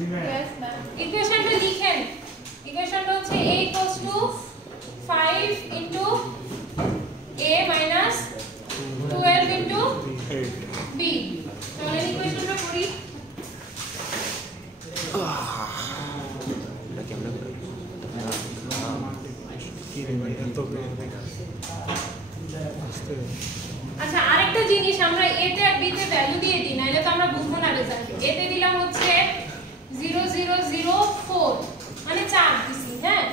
ইয়েস ম্যাম। ইকুয়েশনটা লিখেন, ইকুয়েশনটা হচ্ছে a = 5 * a - 12 * b। তাহলে ইকুয়েশনটা করি। এটা কেমন করে কি রে ভাই এত আস্তে আচ্ছা আরেকটা জিনিস, আমরা a তে আর b তে ভ্যালু দিয়ে দিই, নাইলে তো আমরা বুঝবো না রেজাল্ট। a তে দিলাম হচ্ছে 0004 মানে 4 দিছি, হ্যাঁ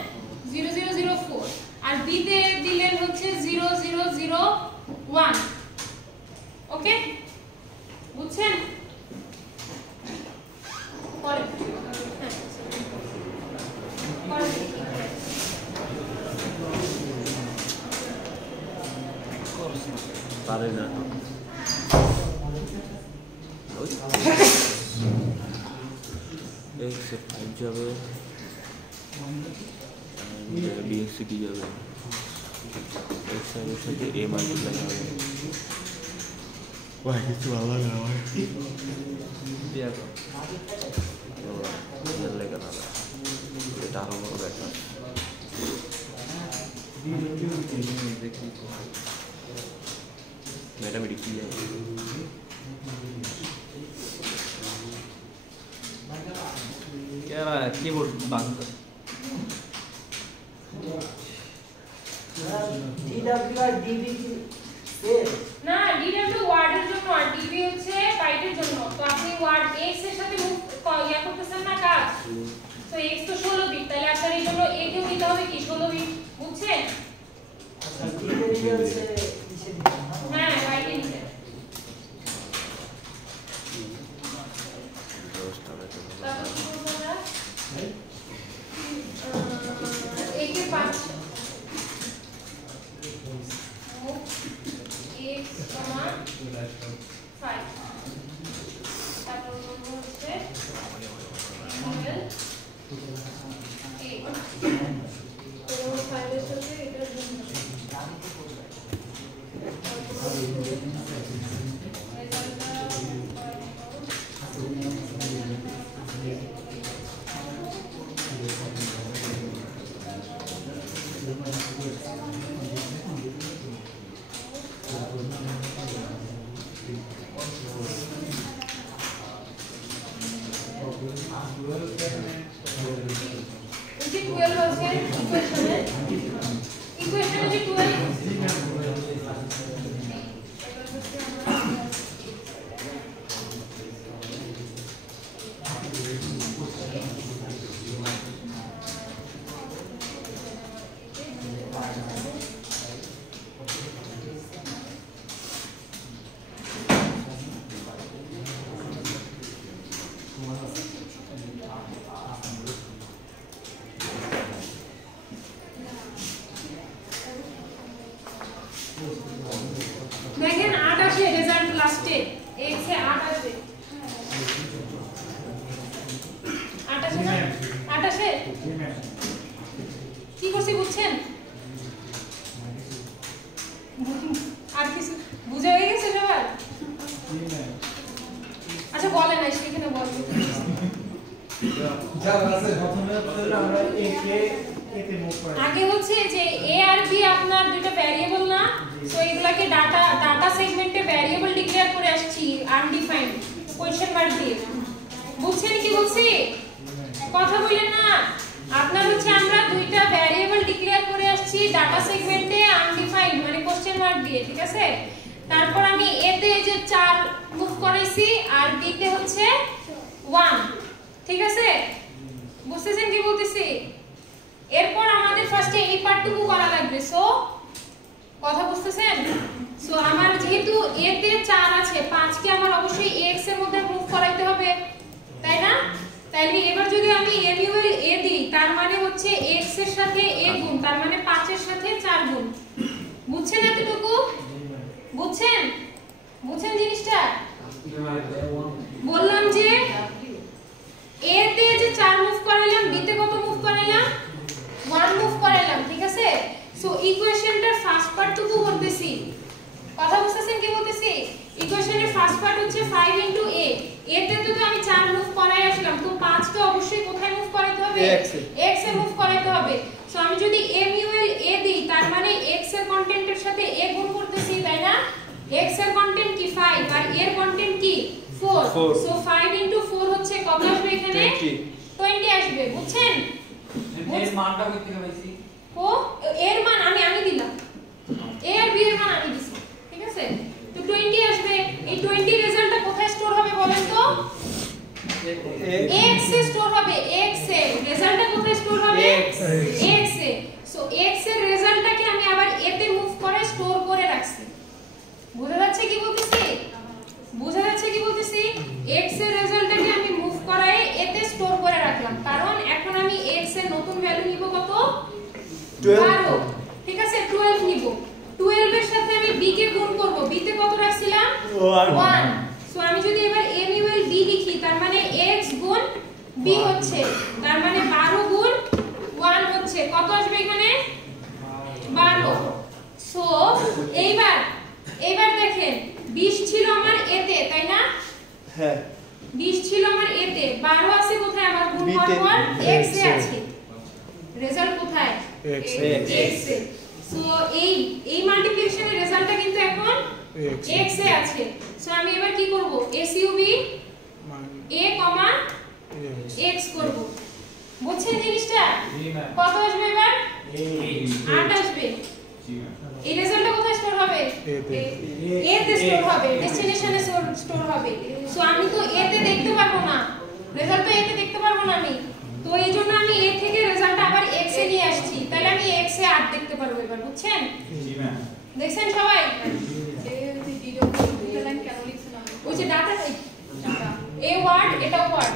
0004, আর b তে দিলেন হচ্ছে 0001। ওকে বুঝছেন? পরে পরে পারে না x এ 5 যাবে, dx এ কি যাবে, x এর সাথে a মাল্টিপ্লাই হবে, ভাই কিছু ভালো লাগে না ভাই। বিয়া কর বিয়ের লেগে না এটা আরো বড় ব্যাপার দেখি ম্যাডাম এটি কি কেরা কিবোর্ড বাংলা DW আর DB কি সেম? না DW ওয়ার্ডের জন্য আর DB হচ্ছে বাইটের জন্য। তো আপনি ওয়ার্ড x এর সাথে মুভ ইয়া করতেছেন না কাজ, তো x তো 16 বিট, তাহলে আপনার এই জন্য a কেও দিতে হবে কি 16 বিট, বুঝছেন? আচ্ছা DB হচ্ছে কিসে দিবেন? হ্যাঁ বাইটে নিতে। তারপর কি করব আমরা? a কে 5 x, 5 তারপর করব হচ্ছে তো 5 এর সাথে এটা গুণ যে 12 আছে ইকুয়েশনে যে 12 দেখেন 8 আসে রেজাল্ট লাস্টে x এ 8 আসবে 8 আসে না 8 আসে কি করছি বুঝছেন আর কিছু বুঝে হয়ে গেছে সবার আচ্ছা বলেন না সেখানে বলবো যা আছে প্রথমে আমরা এতে মুভ করি আগে হচ্ছে যে a আর b আপনার দুটো ভ্যারিয়েবল না, সো এগুলাকে ডাটা সেগমেন্টে ভ্যারিয়েবল ডিক্লেয়ার করে আসছি আনডিফাইন্ড কোশ্চেন মার্ক দিয়ে। বুঝছেন কি বলছি? কথা বলেন না। আপনার হচ্ছে আমরা দুইটা ভ্যারিয়েবল ডিক্লেয়ার করে আসছি ডাটা সেগমেন্টে আনডিফাইন্ড মানে কোশ্চেন মার্ক দিয়ে, ঠিক আছে? তারপর আমি a তে যে 4 মুভ করাইছি আর b তে হচ্ছে 1, ঠিক আছে? বুঝতেছেন কি বলতেছি? এরপর আমাদের ফার্স্টে এই পার্টটুকু করা লাগবে। সো কথা বুঝতেছেন? সো আমার যেহেতু a তে 4 আছে 5 কে আমার অবশ্যই x এর মধ্যে মুভ করাইতে হবে, তাই না? তাইলে এবার যদি আমি MUL a দিই তার মানে হচ্ছে x এর সাথে a গুণ, তার মানে 5 এর সাথে 4 গুণ। বুঝছেন এতটুকু? বুঝছেন? বুঝছেন জিনিসটা? বললাম যে a তে যে 4 মুভ করাইলাম, b তে কত মুভ করাইলাম? 1 মুভ করাইলাম, ঠিক আছে? সো ইকুয়েশনটার ফার্স্ট পার্টটুকু করতেছি। কথা বুঝতেছেন কি বলতেছি? ইকুয়েশনের ফার্স্ট পার্ট হচ্ছে 5 * a। a তে তো আমি 4 মুভ করাই আসলাম, তো 5 কে অবশ্যই কোথায় মুভ করাইতে হবে? x এ মুভ করাইতে হবে। সো আমি যদি MUL a দিই তার মানে x এর কন্টেন্টের সাথে a গুণ করতেছি, তাই না? x এর কন্টেন্ট কি 5 আর এর কন্টেন্ট কি 4। সো 5 * 4 হচ্ছে কত আসবে এখানে? 20 আসবে। বুঝছেন? এর মানটা কই থেকে পাইছি? ও এর মান আমি দিলাম, a আর b এর মান আমি দিছি, ঠিক আছে? তো 20 আসবে। এই 20 রেজাল্টটা কোথায় স্টোর হবে বলেন তো? x এ স্টোর হবে। x এ রেজাল্টটা কোথায় স্টোর হবে? x এ। সো x এর রেজাল্টটাকে আমি আবার a তে মুভ করে স্টোর করে রাখছি। বুঝা যাচ্ছে কি বলতেছি? বুঝা যাচ্ছে কি বলতেছি? x এর রেজাল্টটাকে আমি মুভ করায় a তে স্টোর করে রাখলাম, কারণ এখন আমি x এর নতুন ভ্যালু নিব কত? 12, ঠিক আছে? 12 নিব। 12 এর সাথে আমি b কে গুণ করব। b তে কত রাখছিলাম? 1। সো আমি যদি এবার MUL b লিখি তার মানে x গুণ b হচ্ছে, তার মানে 12 গুণ 1 হচ্ছে কত আসবে এখানে? 12। সো এইবার দেখেন b 20 ছিল আমার এতে, তাই না? হ্যাঁ 20 ছিল আমার এতে, 12 আছে কোথায় আমার গুণ হওয়ার পর x এ আছে। রেজাল্ট কোথায়? X এ। সো এই মাল্টিপ্লিকেশনের রেজাল্টটা কিন্তু এখন x এ আছে। সো আমি এবার কি করব? SUB a, x করব। বুঝছেন জিনিসটা? কত আসবে এবার? 8 আসবে। এই রেজাল্টটা কোথায় স্টোর হবে? এ তে স্টোর হবে, ডেস্টিনেশনে স্টোর হবে। সো আমি তো এ তে দেখতে পারবো না, রেজাল্ট তো এ তে দেখতে পারবো না আমি। তো এইজন্য আমি এ থেকে রেজাল্টটা আবার x এ নিয়ে আসছি। তাহলে আমি x এ 8 দেখতে পারবো এবার, বুঝছেন? জি ম্যাম। দেখছেন সবাই? ওই যে ডাটা টাইপ, এ ওয়ার্ড, এটা ওয়ার্ড,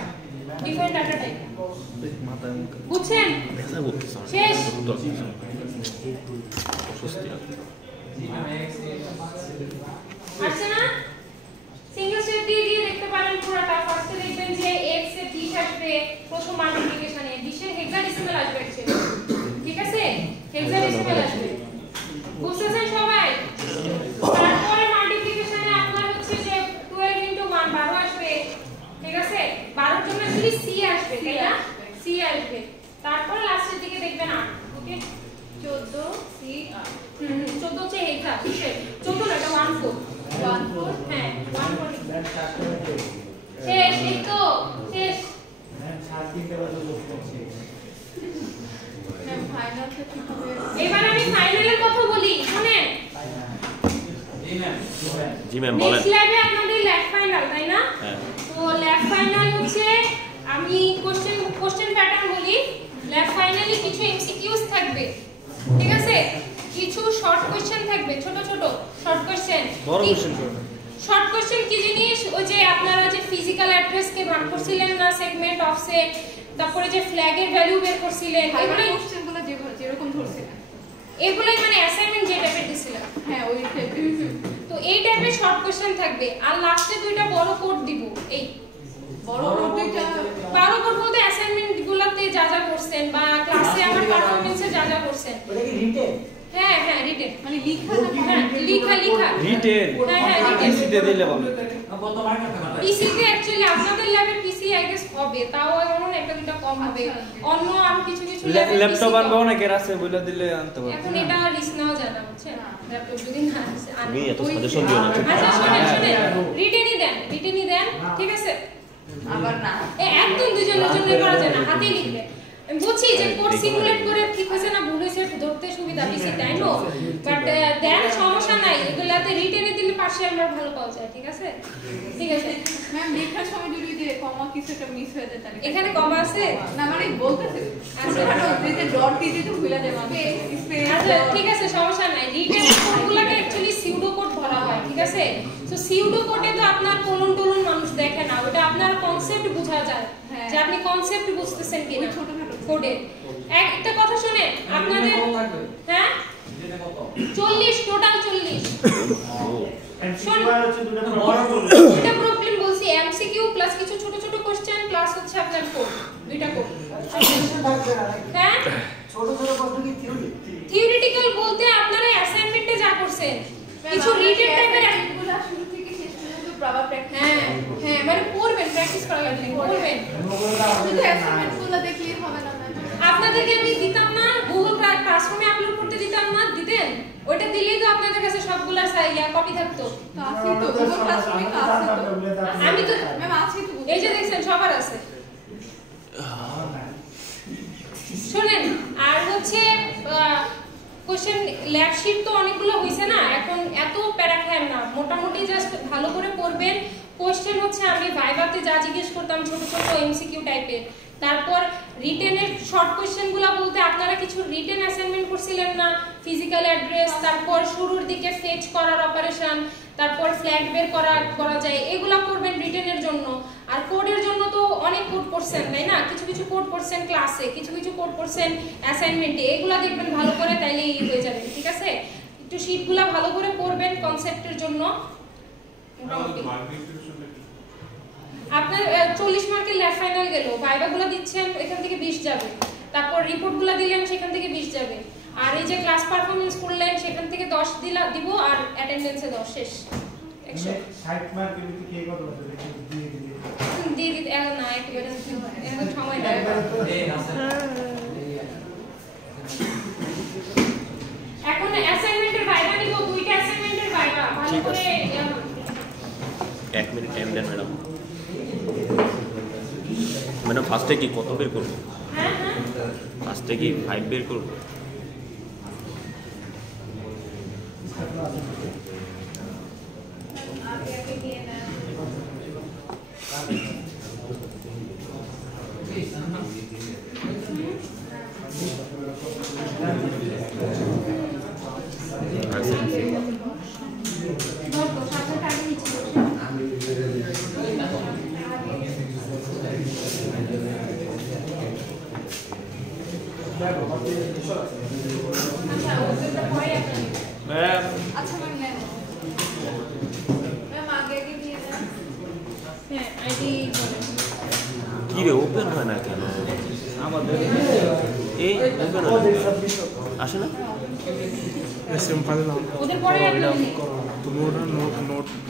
ডিফারেন্ট ডাটা টাইপ। বুঝছেন? শেষ। আচ্ছা না, সিঙ্গেল স্টেপ দিয়ে দেখতে পারেন পুরোটা। ফার্স্টে দেখবেন যে x এ 20 আসবে প্রথম মাল্টিপ্লিকেশনে, 20 এর হেক্সাডেসিমাল আসবে অ্যাকচুয়ালি, ঠিক আছে? হেক্সাডেসিমাল আসবে, বুঝতেছেন সবাই? তারপরে মাল্টিপ্লিকেশনে আপনার হচ্ছে যে 12 ইনটু 1 12 আসবে, ঠিক আছে? 12 এর জন্য যদি c আসবে, তাই না? c আসবে। তারপর লাস্টের দিকে দেখবেন 8, ওকে? 14 c 8 14 হচ্ছে হেক্সা, কিসের? 14 না, এটা 14 হ্যাঁ 14 শেষ। এই তো শেষ। এবার আমি ফাইনালের কথা বলি, শুনেন। জি ম্যাম বলেন। নেক্সট ল্যাবে আপনাদের ল্যাব ফাইনাল, তাই না? হ্যাঁ। তো ল্যাব ফাইনাল হচ্ছে, আমি কোশ্চেন প্যাটার্ন বলি। ল্যাব ফাইনালে কিছু এমসিকিউস থাকবে, ঠিক আছে? কিছু শর্ট কোশ্চেন থাকবে, ছোট ছোট শর্ট কোশ্চেন। বড় কোশ্চেন করবেন। শর্ট কোশ্চেন কি জিনিস? ওই যে আপনারা যে ফিজিক্যাল অ্যাড্রেস কে ভাগ করছিলেন না, সেগমেন্ট অফসেট, তারপরে যে ফ্ল্যাগের ভ্যালু বের করছিলেন, এগুলো কোশ্চেনগুলো যেরকম ধরছিলেন, এগুলাই মানে অ্যাসাইনমেন্ট যে টাইপের দিছিলাম, হ্যাঁ ওই টাইপের। তো এই টাইপের শর্ট কোশ্চেন থাকবে। আর লাস্টে দুইটা বড় কোড দিব। এই বড় কোডটা বড় কোড বলতে অ্যাসাইনমেন্ট গুলোতে যা যা করছেন বা ক্লাসে আমার পারফরম্যান্সে যা যা করছেন। ওটা কি রিটেন? হ্যাঁ হ্যাঁ রিটেন, মানে লেখা থাকে। হ্যাঁ লেখা রিটেন হ্যাঁ হ্যাঁ রিটেন। পিসিতে দিলে বলে। পিসিতে অ্যাকচুয়ালি আপনাদের ল্যাবে পিসি আই গেস হবে, তাও এমন একটা দুটো কম হবে। অন্য আরো কিছু ল্যাপটপ আনবো অনেকের আছে বলে দিলে আনতে পারবো। এখন এটা রিস্ক নাও জানা হচ্ছে না, ল্যাপটপ যদি না আসে তুমি এত সাজেশন দিও না। আচ্ছা শুনেন রিটেনই দেন, ঠিক আছে? আবার না, একদম দুজনের জন্য করা যায় না, হাতে লিখবে। আমি বুঝছি যে কোড সিমুলেট করে ঠিক হয়েছে না ভুল হয়েছে ধরতে সুবিধা বেশি, তাই নো? বাট দেন সমস্যা নাই, এগুলাতে রিটেনে দিলে পাশে আমরা ভালো পাওয়া যায়, ঠিক আছে? ঠিক আছে ম্যাম লেখার সময় যদি যে কমা কিছু একটা মিস হয়ে যায় তাহলে এখানে কমা আছে না, মানে বলতেছে আচ্ছা যে ডট দিয়ে দিতে ভুলে যায় মানে আচ্ছা ঠিক আছে সমস্যা নাই। রিটেন কোডগুলোকে অ্যাকচুয়ালি সিউডো কোড বলা হয়, ঠিক আছে? সো সিউডো কোডে তো আপনার কোলন টোলন মানুষ দেখে না, ওটা আপনার কনসেপ্ট বোঝা যায় যে আপনি কনসেপ্ট বুঝতেছেন কিনা ছোটখাটো কোডে। একটা কথা শুনেন, আপনাদের হ্যাঁ 40 টোটাল 40 দুটো প্রবলেম বলছি, এমসিকিউ প্লাস কিছু ছোট ছোট কোশ্চেন প্লাস হচ্ছে আপনার কোড, দুইটা কোড। হ্যাঁ ছোট ছোট প্রশ্ন কি থিওরি? থিওরিটিক্যাল বলতে আপনারা অ্যাসাইনমেন্টে যা করছেন কিছু রিটেন টাইপের এগুলো শুরু থেকে শেষ পর্যন্ত প্রপার প্র্যাকটিস। হ্যাঁ হ্যাঁ মানে করবেন, প্র্যাকটিস করা লাগবে, করবেন। শুধু অ্যাসাইনমেন্টগুলো দেখলেই হবে না ম্যাম। আপনাদেরকে আমি দিতাম না গুগল ক্লাসরুমে আপলোড করতে দিতাম না, দিতেন? ওইটা দিলেই তো আপনাদের কাছে সবগুলা কপি থাকতো। কাছে তো গুগল ক্লাসরুমে কাছে তো আমি তো ম্যাম আছে তো, এই যে দেখছেন সবার আছে। শুনেন আর হচ্ছে কোশ্চেন ল্যাব শীট তো অনেকগুলো হইছে না, এখন এত প্যারা খায় না, মোটামুটি জাস্ট ভালো করে পড়বেন। কোশ্চেন হচ্ছে আমি ভাইভাতে যা জিজ্ঞেস করতাম ছোট ছোট এমসিকিউ টাইপের। তারপর রিটেনের শর্ট কোশ্চেনগুলো বলতে আপনারা কিছু রিটেন অ্যাসাইনমেন্ট করছিলেন না, ফিজিক্যাল অ্যাড্রেস, তারপর শুরুর দিকে ফেচ করার অপারেশন, তারপর ফ্ল্যাগ বের করা যায়, এগুলা করবেন রিটেনের জন্য। আর কোডের জন্য তো অনেক কোড করছেন তাই না, কিছু কিছু কোড করছেন ক্লাসে, কিছু কিছু কোড করছেন অ্যাসাইনমেন্টে, এগুলা দেখবেন ভালো করে, তাইলে এই হয়ে যাবে, ঠিক আছে? একটু শীটগুলা ভালো করে পড়বেন কনসেপ্টের জন্য। আপনার 40 মার্কের ল্যাব ফাইনাল গেল, ভাইভাগুলো দিচ্ছেন এখান থেকে 20 যাবে, তারপর রিপোর্টগুলো দিলেন সেখান থেকে 20 যাবে, আর এই যে ক্লাস পারফরম্যান্স করলেন সেখান থেকে 10 দিব, আর অ্যাটেন্ডেন্সে 10 শেষ। 100 60 মার্কের ভিতরে কে কত বছর দিয়ে দিলে দিয়ে দিতে এখন না একেবারে এখন সময় দেয় এখন অ্যাসাইনমেন্টের ভাইবা নিব দুইটা অ্যাসাইনমেন্টের ভাইবা ভালো করে 1 মিনিট টাইম দেন ম্যাডাম ম্যাডাম ফার্স্টে কি কত বের করব হ্যাঁ ফার্স্টে কি 5 বের করব আগে আগে দিয়ে না ধরো সাথে টাকা নিচ্ছি আচ্ছা ওটা পরে আপনি ম্যাম আচ্ছা ম্যাম নেন ম্যাম আগে আগে দিয়ে দেন হ্যাঁ আইডি বলেন কি রে ওপেন হয় না কেন আমাদের এই ওপেন হয় না আসে না এসএম ফাইল ওদের পরে আপনি তুমি ওটা নোট